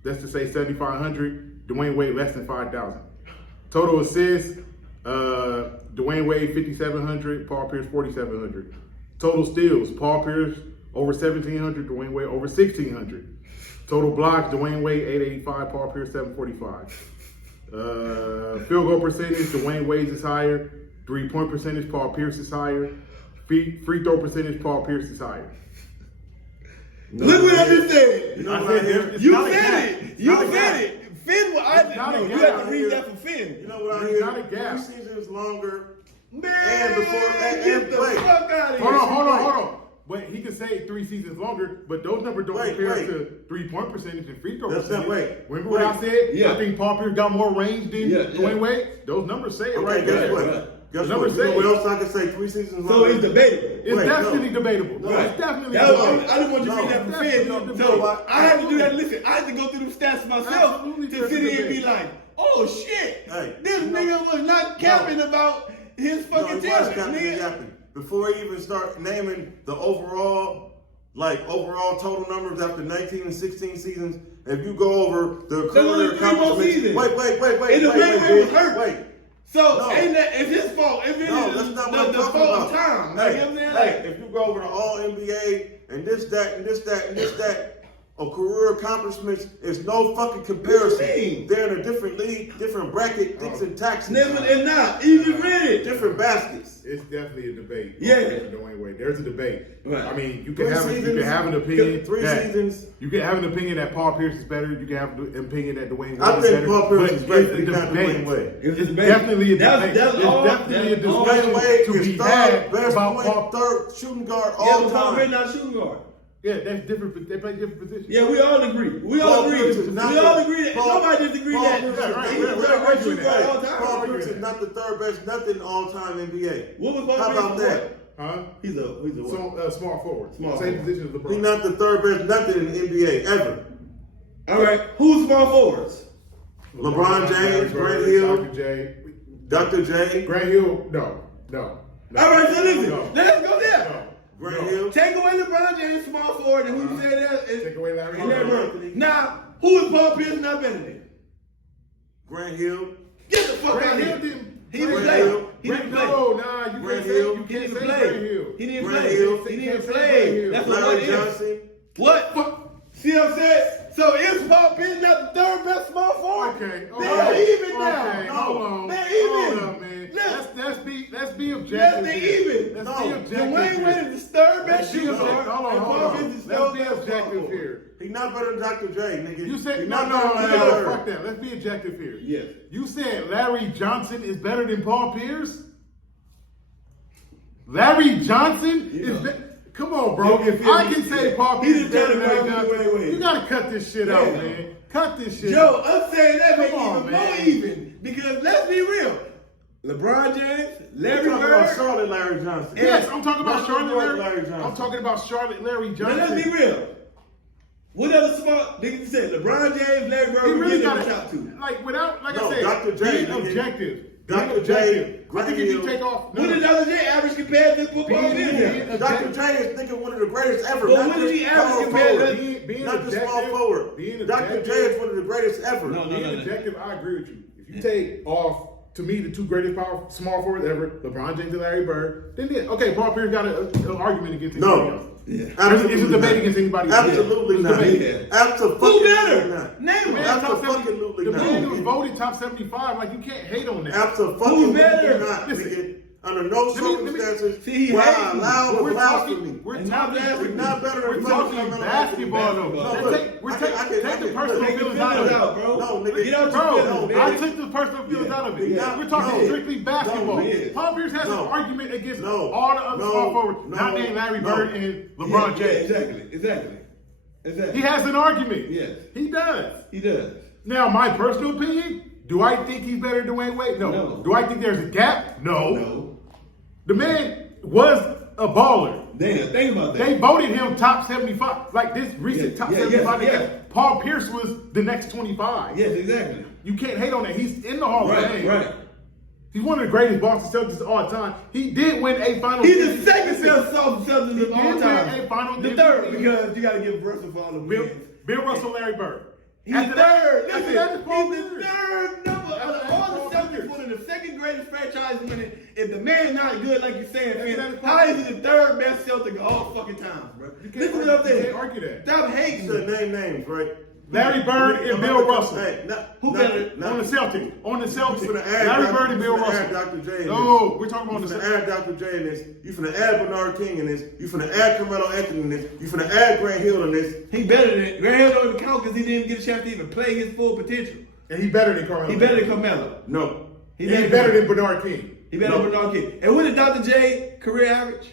that's to say 7,500, Dwyane Wade less than 5,000. Total assists, Dwyane Wade 5,700, Paul Pierce 4,700. Total steals, Paul Pierce over 1,700, Dwyane Wade over 1,600. Total blocks, Dwyane Wade 885, Paul Pierce 745. Field goal percentage, Dwyane Wade is higher. 3-point percentage, Paul Pierce is higher. free throw percentage, Paul Pierce is higher. Look what I just said. You know I what I said hear? it's You not a said gap. it. It's You not a said gap. it. Finn, It's not a you gap. have to read that from Finn. You know what I There's hear? not a gap. 3 seasons longer. Man, And get the wait. fuck out of here. Hold on. But he can say 3 seasons longer, but those numbers don't compare to 3-point percentage and free throw That's percentage. not- wait. Remember what I said? Yeah. I think Paul Pierce got more range than Yeah, Dwyane yeah. Wade. Those numbers say it Okay, right guess there. what? right. Guess Number what? You know six. what else I can say? 3 seasons So longer. it's debatable. It's Wait, definitely no. debatable. No. It's definitely That was, debatable. I didn't want you to No, read that from definitely Finn. debatable. So I had to do that. Listen, I had to go through the stats myself Absolutely to sit here and be debatable. like, oh shit, Hey, this you know- nigga was not capping about his No, fucking he was talent, Captain nigga. Yapping. Before he even start naming the overall total numbers after 19 and 16 seasons, if you go over the There's only career 3 more accomplishments. seasons. Wait, And the Dwyane Wade was hurt. Wait. So No. ain't that it's his fault? If it No, is that's not what I'm the talking fault about. of time, Hey, like, you know what I'm saying? hey, if you go over the All NBA and this, that, and this, that, and this, that, of career accomplishments is no fucking comparison. What you mean? They're in a different league, different bracket, dicks and taxes. Never and not. You just read it. Different baskets. It's definitely a debate. Yeah. Dwyane Wade. There's a debate. Right. I mean, you 3 can have an opinion. Three that- seasons. You can have an opinion that Paul Pierce is better. You can have an opinion that Dwyane Wade I is think better. Paul Pierce but is better, it's but a he's not debate. Dwyane Wade. It's Definitely a debate. That's It's all. definitely a That's all. discussion Dwyane Wade to is be third had best about point, Paul. third shooting guard Yeah, all but Paul time. Pierce not shooting guard. Yeah, that's different. They play different positions. Yeah, we all agree. We Paul all agree. Pierce is not We all the- agree that Paul- nobody disagrees Paul that Pierce is right, he's right, the we're third best arguing shooting guard that. all time. Paul Pierce is not the third best nothing all time NBA. What was Paul How Pierce about before? that? Huh? He's a what? So, small forward. Small Same forward. position as LeBron. He's not the third best nothing in the NBA ever. All right, who's small forwards? LeBron James, Bird, Grant Hill, Dr. J. Dr. J, Grant Hill, no. All right, so listen, No. let's go there. No. Grant No. Hill. Take away LeBron James, small forward, and who you say that is? Take away Larry Larry Bird. Bird. Now, who is Paul Pierce not better than? Grant Hill. Get the fuck out Grant of Hill here. didn't. He didn't Grant play. Hill. He didn't play. No, nah, you Grant can't say Hill. you He can't didn't say play. Grant Hill. He didn't Grant play. Hill. He You didn't can't say play. Grant Hill. That's what Larry it is. Johnson. What? See what I'm saying? So is Paul Pierce not the third best small forward? Okay. They're even now. Okay, hold on. They're Hold even. up, man. Look. Let's be Yes, objective. they here. even. Let's No. be objective. Dwyane here. Wade is the third Let's best be shooter. objective. Hold on, hold on. Let's be objective here. He's not better than Dr. J, nigga. You said He's no, not no, better than no, Larry fuck Bird. that. Let's be objective here. Yes. You said Larry Johnson is better than Paul Pierce? Larry Johnson is Yeah. come on, bro. Yeah, If yeah, I can yeah. say Paul He Pierce is just better trying than to Larry go Johnson, the way. you gotta cut this shit out, Yeah. man. Cut this shit Joe, out. I'm saying that makes Come on, even man. more even. Because let's be real. LeBron James, Larry We're talking about Bird. Charlotte Larry Johnson. Yes, I'm talking about Not Charlotte Larry Larry. Johnson. I'm talking about Charlotte Larry Now Johnson. let's be real. What other small niggas said? LeBron James, Larry Bird, He we really get in got the it. top two. Like without, like No, I said, Dr. J, being nigga. objective. Dr. Being J, objective. I Grant think if you Hill. take off, What did Dr. J average compared to Paul Being- Pierce? Dr. J is thinking one of the greatest ever. Well, not what did just he average power compared forward. to- being Not just small objective, forward. being Dr. J objective- is one of the greatest ever. No, no. Being objective, I agree with you. If you take off, to me, the two greatest small forwards ever, LeBron James and Larry Bird, then okay, Paul Pierce got an argument against anybody else. Yeah. It's a debate against anybody else. Absolutely It's a not. debate. Yeah. Absolutely Who better? not. Name him. Man, top 70 Absolutely the not. man who was voted top 75, like you can't hate on that. Absolutely Who's better? not. Listen. Nigga. Under no Let me- circumstances See, he will I hates me. allow But the we're blasphemy. talking, we're And talking, not We're not better than we're fucking talking Carmelo basketball Anthony. though. No, Let's look, take, we're I taking, can- take I the can- personal look, feelings Get out of it it. out, bro. No, nigga. Get out Bro, your feelings, I man. took the personal feelings Yeah. out of it. Yeah. We're talking No. strictly basketball. No. Yeah. Paul Pierce has No. an argument against No. all the other No. small forwards, No. not named Larry No. Bird and LeBron Yeah, James. Exactly. He has an argument. Yes. He does. He does. Now, my personal opinion, do I think he's better than Dwyane Wade? No. No. Do I think there's a gap? No. No. The man was a baller. Damn, think about that. They voted him top 75. Like this recent Yeah, top yeah, 75. yes, they yes. got- Paul Pierce was the next 25. Yes, exactly. You can't hate on that. He's in the Hall of Fame. Right. He's one of the greatest Boston Celtics of all time. He did win a final. He's the second Celtics of He all did time. win a final The MVP. third, because you got to give Russell for all the Bill, wins. Bill Russell, Larry Bird. He's After third. that- Listen, after that is Paul he's the Pierce. third number After of that is all Paul the Celtics. Pierce. One of the second greatest franchise winning. If the man not good, like you're saying, After that man, is Paul how is he Pierce. the third best Celtic of all fucking times, bro? You Listen to what I'm you saying. can't argue that. Stop You hating. said name names, right? Larry Bird and Bill Russell. Who better? On the Celtics. On the Celtics. You finna add Larry Dr. Bird and Bill you finna Russell. add Dr. J in No, this. we're talking about You the finna Celtics. add Dr. J in this. You finna add Bernard King in this. You finna add Carmelo Anthony in this. You finna add Grant Hill in this. He better than Grant Hill don't even count because he didn't get a chance to even play his full potential. And he better than Carmelo. He better than Carmelo. No. He better than Bernard King. He better than Bernard King. And what is Dr. J career average?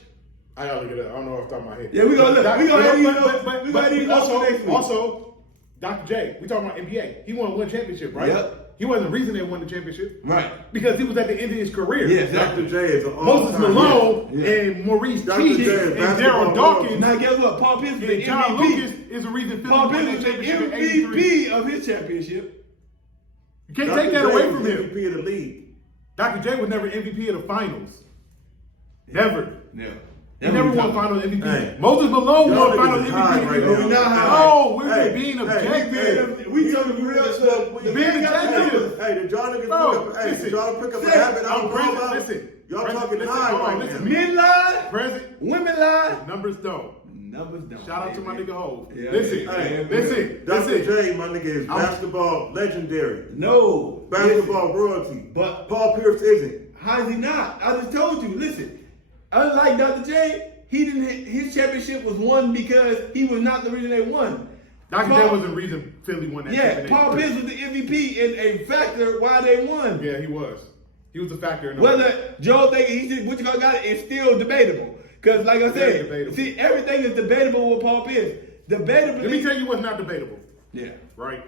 I gotta look it up. I don't know off the top of my head. Yeah, we gonna look. We gonna have you know. But also, Dr. J, we talking about NBA. He won one championship, right? Yep. He wasn't the reason they won the championship. Right. Because he was at the end of his career. Yeah, Dr. J is an Moses all-time. Malone Yeah. and Maurice Dr. T J is and basketball Daryl Dawkins Now guess what? Paul Pierce is the and John MVP. Lucas is the reason Philly Paul won Pierce that was the championship in '83. MVP of his championship. You can't Dr. take that J away was from him. MVP of the league. Dr. J was never MVP of the finals. Never. Yeah. He never won finals MVP. Hey. Moses Malone Y'all won finals niggas high MVP. right now. We not high. No, we're Hey, being hey, objective. We talking real stuff. Being objective. Hey, did y'all niggas Bro, pick up? Hey, listen. did y'all pick up a Listen, habit? I don't know about. Listen. Y'all Present, talking listen, high hold on, right listen now. to me. Men lie, Present. women lie, Numbers don't. numbers don't. Shout out to my nigga Hov. Yeah, Listen, yeah, listen, Dr. listen. J, my nigga, is basketball legendary. No. Basketball royalty. But- Paul Pierce isn't. How is he not? I just told you. Listen, unlike Dr. J, he didn't. His championship was won because he was not the reason they won. Dr. J Paul- was the reason Philly won that Yeah, championship. Paul Pierce was the MVP and a factor why they won. Yeah, he was. He was a factor in the Whether Joe think he did what you got it is still debatable. Because like I Very said, debatable. see everything is debatable with Paul Pierce. Debatable. Let me tell you what's not debatable, Yeah. right?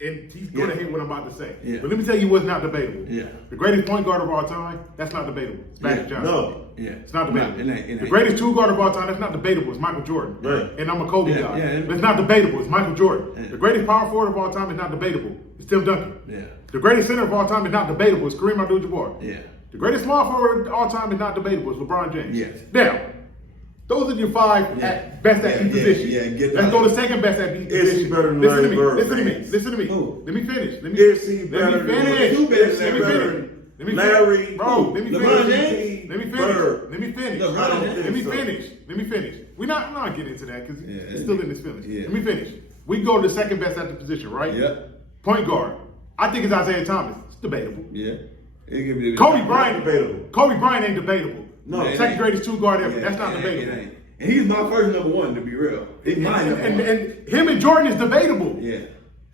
And he's gonna Yeah. hate what I'm about to say. Yeah. But let me tell you what's not debatable. Yeah. The greatest point guard of all time, that's not debatable. It's Magic Yeah. Johnson. No. Yeah. It's not debatable. Nah, it ain't. The greatest two guard of all time, that's not debatable. It's Michael Jordan. Right. And I'm a Kobe Yeah, guy. yeah. But it's not debatable. It's Michael Jordan. Yeah. The greatest power forward of all time is not debatable. It's Tim Duncan. Yeah. The greatest center of all time is not debatable. It's Kareem Abdul-Jabbar. Yeah. The greatest small forward of all time is not debatable. It's LeBron James. Yes. Now, those are your five Yeah. at best at Yeah, each yeah, position. yeah, get Let's that. go to second best at each Is he position. better than Listen to Larry me. Bird, Listen to me. fans? Listen to me. Who? Let me finish. Let me Is he let better me than finish. Who better than Let me Larry finish. Bird? Let me Larry, finish. Bro, let me LeBron finish. James? Let me finish. Bird. Let me finish. LeBron I don't James? Let me think so. finish. Let me finish. I'm not getting into that because Yeah. it's still in his feelings. Yeah. Let me finish. We go to the second best at the position, right? Yep. Point guard. I think it's Isaiah Thomas. It's debatable. Yeah. It can be Kobe Bryant. debatable. Kobe Bryant ain't debatable. No. Yeah, Second greatest two guard ever. That's not it debatable. ain't. And he's my first number one, to be real. He's my number one. And him and Jordan is debatable. Yeah.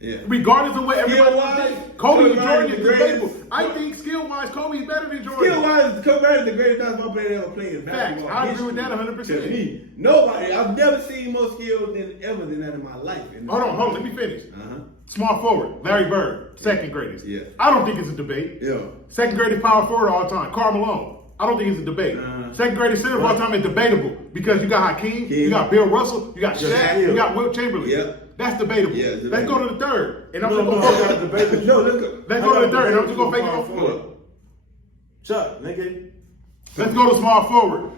Yeah. Regardless of what everybody Skill-wise, thinks. Kobe Kobe and Jordan Bryant is is the debatable. greatest. I think skill-wise, Kobe is better than Jordan. Skill wise, Kobe Bryant is the greatest basketball player that ever played in Facts. basketball. I agree with that history. 100%. To me, nobody. I've never seen more skill than ever than that in my life. Hold on. Let me finish. Uh-huh. Small forward, Larry Bird, second greatest. Yeah. I don't think it's a debate. Yeah. Second greatest power forward of all time, Karl Malone. I don't think it's a debate. Second greatest center of all time is debatable because you got Hakeem, you got Bill Russell, you got Shaq, Shaquille. you got Wilt Chamberlain. Yeah. That's debatable. Yeah, it's Let's go to the third. And I'm No, just no, gonna I got a debate. No, let's go. Let's go to the third. And I'm just gonna fake it off forward. Chuck, nigga. Let's go to small forward.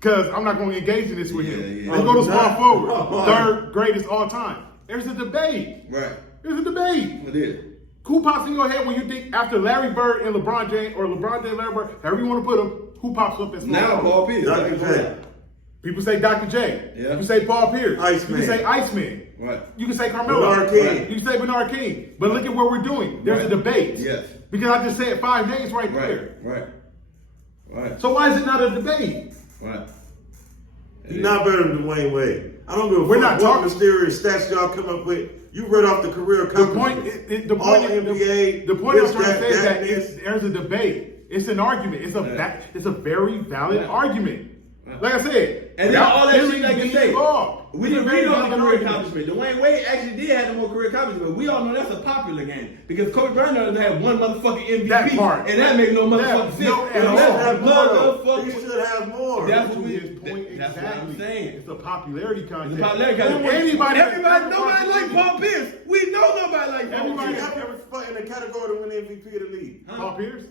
Because I'm not going to engage in this with you. Yeah. Let's go to small forward. Oh, Third greatest all time. There's a debate. Right. There's a debate. What is? Who pops in your head when you think after Larry Bird and LeBron James, or LeBron James, Larry Bird, however you want to put them, who pops up as small Now forward? Paul Pierce. Dr. J. People say Dr. J. Yeah. People say Paul Pierce. Iceman. You can say Iceman. Right. You can say Carmelo. Bernard King. Right. You can say Bernard King. But look at what we're doing. There's Right. a debate. Yes. Because I just said 5 names right there. Right. Right. So why is it not a debate? Right. He's not better than Dwyane Wade. I don't give a We're fuck not what talking- mysterious stats y'all come up with. You read off the career The point, accomplishments. the All point, NBA, the point I'm this, trying to say is that, that this. there's a debate. It's an argument. It's a very valid argument. Like I said, And then all that Philly shit like you being say. involved. We It's a didn't very read off the valid career argument. accomplishment. Dwyane Wade actually did have the more career accomplishment. We all know that's a popular game because Kobe Bryant only had one motherfucking MVP. That part. And that makes no That- motherfucking sense. no, And at that's all. the motherfucking- He should have more. That's To what we. his point, That's exactly. what I'm saying. It's a popularity contest. It's about that kind of Everybody nobody like Paul Pierce. We know nobody like Paul Everybody- Pierce. I've never fought in the category to win the MVP of the league. Paul Pierce?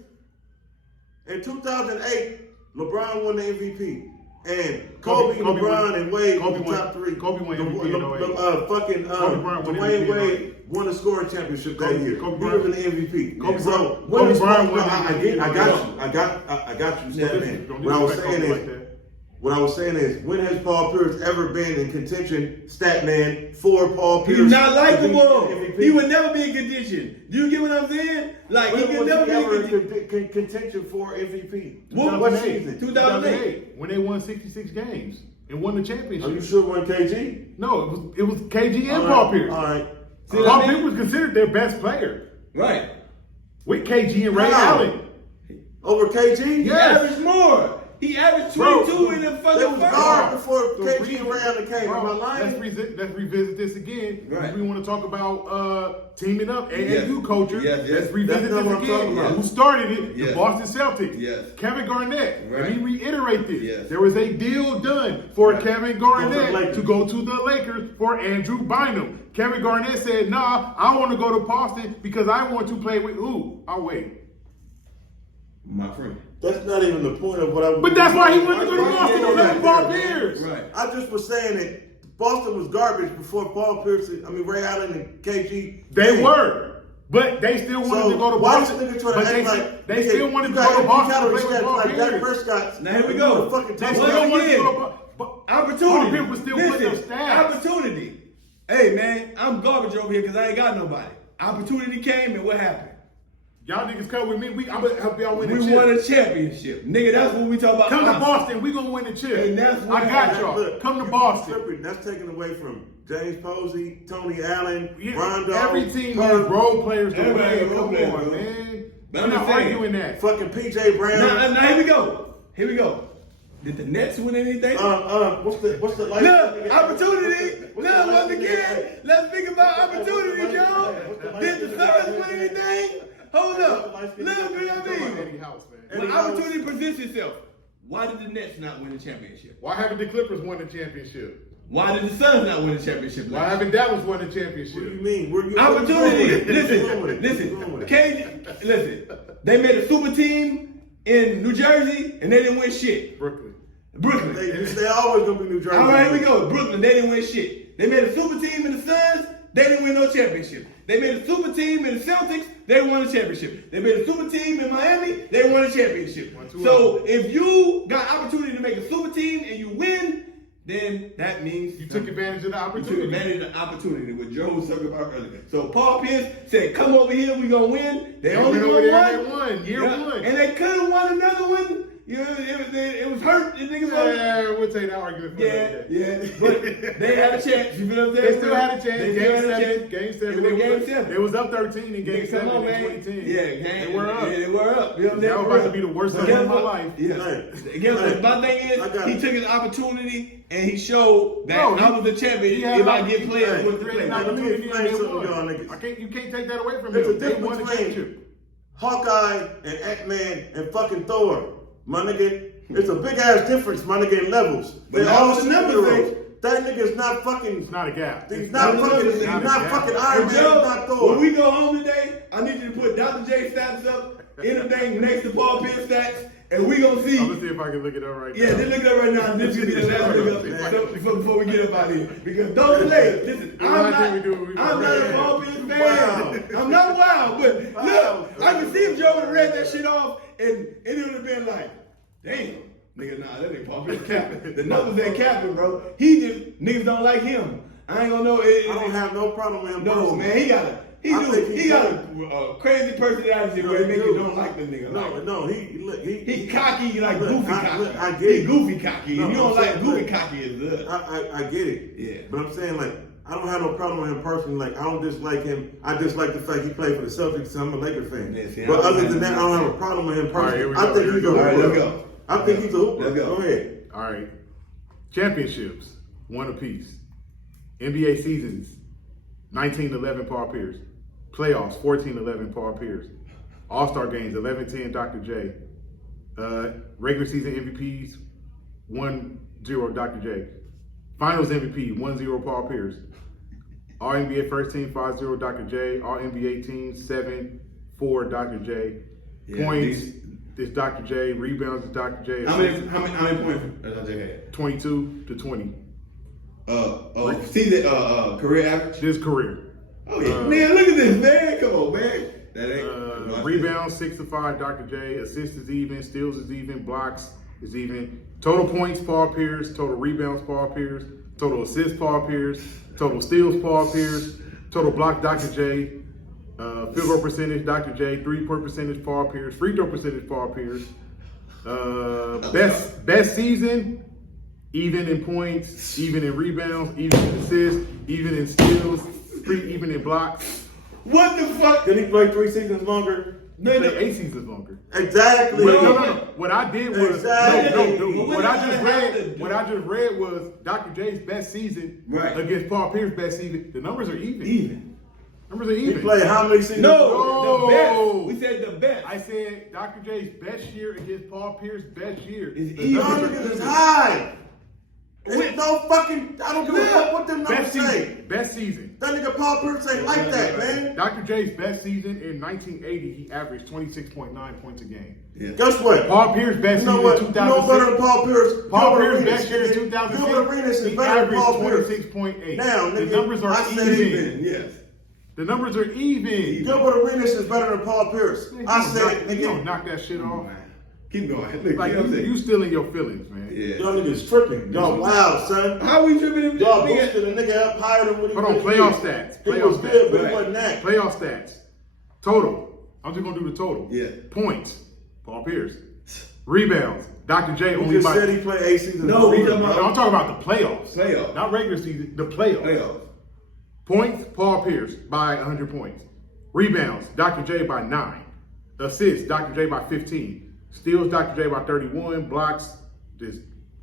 In 2008, LeBron won the MVP. And Kobe, Kobe LeBron, won- and Wade Kobe were the won- top three. Kobe won MVP in 08. Fucking Kobe Bryant won Dwyane MVP in Wade won the scoring championship that Kobe- year. Kobe He Bryant- was the MVP. Kobe So, Bryant- what Kobe is- Bryant won I MVP in got 08. you. I got you, Don't Statman. What I was disrespect saying Kobe is, like that. What I was saying is, when has Paul Pierce ever been in contention, stat man, for Paul Pierce? He's not likable. MVP? He would never be in contention. Do you get what I'm saying? Like, he When could was never he be ever in in contention for MVP? What What season? 2008. when they won 66 games and won the championship. Are you sure it wasn't KG? No, it was KG and All Paul right, Pierce. All right. See what Paul I mean? Pierce was considered their best player Right. with KG and Ray Wow. Allen. Over KG? He Yes. averaged more. He averaged Bro, 22 in the They fucking was first. guard before The KG reason- and Ray Allen came. Am I Bro, lying? let's revisit this again. Right. We want to talk about teaming up, AAU Yes. culture. Yes, yes. Let's revisit That's not this what I'm talking again. about. Who started it? Yes. The Boston Celtics. Yes. Kevin Garnett. Right. Let me reiterate this. Yes. There was a deal done for Right. Kevin Go to the Garnett Lakers. to go to the Lakers for Andrew Bynum. Kevin Garnett said, "Nah, I want to go to Boston because I want to play with who? I'll wait." My friend. That's not even the point of what I was. But that's why he went to go to Boston to play Right with Paul there, man. Pierce. Right. I just was saying that Boston was garbage before Paul Pierce. Ray Allen and KG. They were. But they still wanted So to go to why Boston. this nigga try to But act like they still wanted to you got go to empty Boston to calorie play with stats Paul like Dak Pierce. Prescott's. Now here we You go. wanna fucking Let's talk go They about wanted to again. go to Paul Opportunity. Pierce was still putting up Listen, stats. opportunity. Hey, man, I'm garbage over here because I ain't got nobody. Opportunity came, and what happened? Y'all niggas come with me. I'm gonna help y'all win the We chip. won a championship. Nigga, that's what we talk about. Come to Boston. We gonna win the chip. And that's what I got happened. y'all. Look, Come to you Boston. tripping. That's taken away from James Posey, Tony Allen, Yeah, Rondo. every team Herb, has role players to Everybody win. has role Come players, on, bro. man. But I'm I'm not just saying. arguing that. fucking PJ Brown. Now, here we go. Here we go. Did the Nets win anything? What's the light? Look, opportunity. Look, once again, let's think about opportunity, y'all. Did the Suns win anything? Hold up. Look, you know what I mean? Eddie House, man. When opportunity presents itself, why did the Nets not win the championship? Why haven't the Clippers won the championship? Why did the Suns not win the championship? Why haven't Dallas won the What do you championship? mean? Opportunity. Listen. They made a super team in New Jersey and they didn't win shit. Brooklyn. Brooklyn. They always gonna be New Jersey. All right, here we go. Brooklyn, they didn't win shit. They made a super team in the Suns, they didn't win no championship. They made a super team in the Celtics, they won a championship. They made a super team in Miami, they won a championship. So if you got opportunity to make a super team and you win, then that means You took advantage of the you took opportunity. advantage of the opportunity, what Joe was talking about earlier. So Paul Pierce said, come over here, we gonna win. They only went over won there one. and won. Year one. And they could have won another one. You know, it was hurt. The niggas wasn't- Yeah, we'll take that argument for that. yeah. But they had a chance. You feel what I'm saying? They still had a chance. They Game still had a seven. chance. Game seven. They won game seven. They was up 13 in game Come 7 on, in man. 2010. Yeah, They were up. Yeah, they were up. You know what I'm saying? That was about to be the worst But game of guess my what? life. Yeah. Hey. Guess what? Hey. My thing I got is, he it. took his opportunity and he showed that Bro, I was the champion he had if I an get players opportunity. with the Hey, play. let me explain something to y'all niggas. You can't take that away from There's them. a They won difference the between championship. Hawkeye and Ant-Man and fucking Thor, my nigga. It's a big ass difference, my nigga, in levels. But They're now all it's the number superheroes. thing. That nigga is not fucking. It's not a gap. He's not fucking. He's not not a fucking gap. Iron But Man. He's Joe, not Thor. when we go home today, I need you to put Dr. J stats up, anything next to Paul Pierce stats, and we gonna see. I'm gonna see if I can look it up right Yeah, now. just look it up right now. And this is the last look up so before we get up out of here. Because don't delay. Listen, I'm not a Paul Pierce fan. Wow. I'm not wild, but Wow. look, I can see if Joe would have read that shit off and it would have been like, damn, nigga, nah, that ain't Paul Pierce capping. The numbers ain't capping, bro. He just niggas don't like him. I ain't gonna know. I don't have no problem with him. No, personally. man, he got a crazy personality where he make you don't like the nigga. No, he cocky, like look, goofy I cocky. get He it. goofy cocky. No, and you don't I'm like saying, goofy look, cocky as good. I get it. Yeah. But I'm saying, like, I don't have no problem with him personally. Like, I don't dislike him. I dislike the fact he played for the Celtics, so I'm a Laker fan. Yeah, see, but I don't other have than that, I don't have a problem with him All right, here personally. we go, I think he's a here we hooper. go. All right, let's go. I think he's a hooper. Let's go. Go ahead. All right. Championships, one apiece. NBA seasons, 19-11 Paul Pierce. Playoffs, 14-11 Paul Pierce. All-Star games, 11-10 Dr. J. Regular season MVPs, 1-0 Dr. J. Finals MVP, 1-0 Paul Pierce. All NBA first team, 5-0 Dr. J. All NBA teams, 7-4 Dr. J. Yeah, Points is Dr. J. Rebounds is Dr. J. How many points does Dr. J had? 22-20. See the career average? This career. Oh yeah, man, look at this, man. Come on, man. That ain't Rebounds 6-5 Dr. J. Assists is even. Steals is even. Blocks It's even. Total points, Paul Pierce. Total rebounds, Paul Pierce. Total assists, Paul Pierce. Total steals, Paul Pierce. Total block, Dr. J. Field goal percentage, Dr. J. 3-point percentage, Paul Pierce. Free throw percentage, Paul Pierce. Best season, even in points, even in rebounds, even in assists, even in steals, even in blocks. What the fuck? Did he play 3 seasons longer? He played 8 seasons longer. Exactly. No. What I did was Exactly. dude. What I just read was Dr. J's best season against Paul Pierce's best season. The numbers are even. Numbers are He even. played how many seasons? No, the best. We said the best. I said Dr. J's best year against Paul Pierce's best year. Is The even. numbers Y'all are niggas is even. high. It's no fucking, I don't give a fuck what them numbers Best say. season. Best season. That nigga Paul Pierce ain't like that, man. Dr. J's best season in 1980, he averaged 26.9 points a game. Yeah. Guess what? Paul Pierce's best You know season what? in You know better than 2006. Paul Pierce. Paul Gilbert Pierce's Arenas, best year in nigga. 2006. Gilbert Arenas is He better than averaged Paul Pierce. 26.8. Now, The nigga, numbers are I said even. Yes. The numbers are even. Gilbert Arenas is better than Paul Pierce. I said, You don't nigga, knock that shit off. Keep going. Look, Like, you know what I'm saying? you still in your feelings, man. Yeah. y'all niggas tripping. Y'all wild, son. How we tripping him? Y'all boosted a nigga up higher than what he Hold on, was. playoff stats. He Playoff was good, but stats. it wasn't that. Playoff stats. Total. I'm just gonna do the total. Yeah. Points. Paul Pierce. Rebounds. Dr. J He only just by. said he played 8 seasons. No, we longer. talking about- I'm talking about the playoffs. Playoffs. Not regular season. The playoffs. Playoffs. Points. Paul Pierce by 100 points. Rebounds. Dr. J by 9. Assists. Dr. J by 15. Steals. Dr. J by 31. Blocks. Just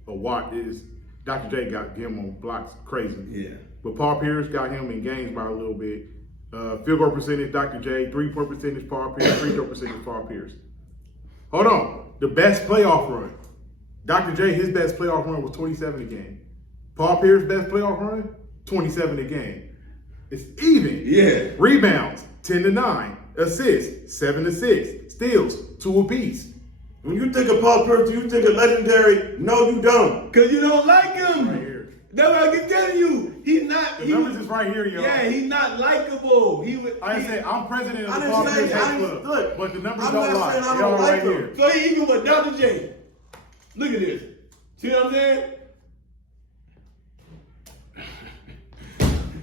a watt is. Dr. J got him on blocks crazy. Yeah. But Paul Pierce got him in games by a little bit. Field goal percentage, Dr. J. 3-point percentage, Paul Pierce. Free throw percentage, Paul Pierce. Hold on. The best playoff run. Dr. J, his best playoff run was 27 a game. Paul Pierce's best playoff run, 27 a game. It's even. Yeah. Rebounds, 10-9. Assists, 7-6. Steals, 2 apiece. When you think of Paul Pierce, do you think of legendary? No, you don't. Cause you don't like him. Right here. That's what I keep telling you. He's not. The numbers is right here, y'all. Yeah, he's not likable. He would. I say I'm president of I the didn't Paul say- Pierce I Hate didn't- Club, look, but the numbers I'm don't not lie. saying I They don't all like right him. here. So he equal with Dr. J. Look at this. See what I'm saying?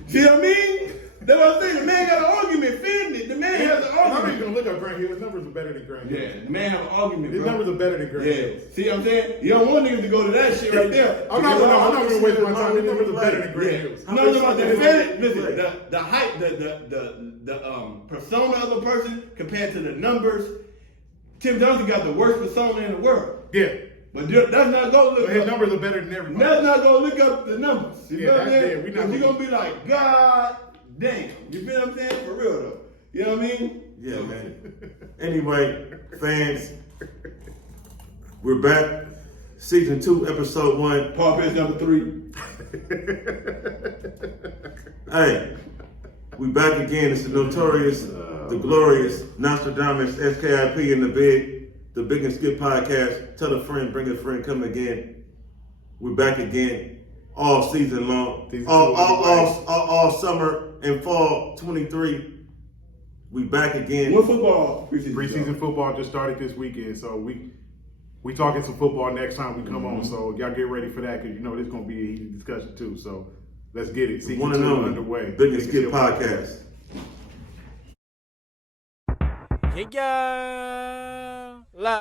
See what I mean? That's what I'm saying. The man got an argument. Fend it. The man has an I'm not argument. even gonna look up Grant Hill. His numbers are better than Grant Hill. Yeah, the man have an argument. His bro. numbers are better than Grant Yeah. Hill. See what I'm saying? You don't want niggas to go to that shit right there. I'm not gonna waste my time. His numbers are better than Grant Hill's. No, no, listen, the hype, the persona of a person compared to the numbers. Tim Johnson got the worst persona in the world. Yeah, But that's not go look but his up. numbers are better than everybody. That's not gonna look up the numbers. You Yeah, know what I'm that's saying? it. We not You're gonna- gonna be like, God damn. You feel what I'm saying? For real though. You know what I mean? Yeah, man. Anyway, fans, we're back. Season 2, episode 1. Paul Pierce number 3. Hey, we back again. It's the notorious, the glorious Nostradamus SKIP in the Big and Skip podcast. Tell a friend, bring a friend, come again. We're back again all season long, all summer and fall 23. We back again. What football? Preseason football just started this weekend, so we talking some football next time we come on. So y'all get ready for that because you know this gonna be a heated discussion too. So let's get it. Season One 2 and only underway. Big and Skip podcast. Yeah.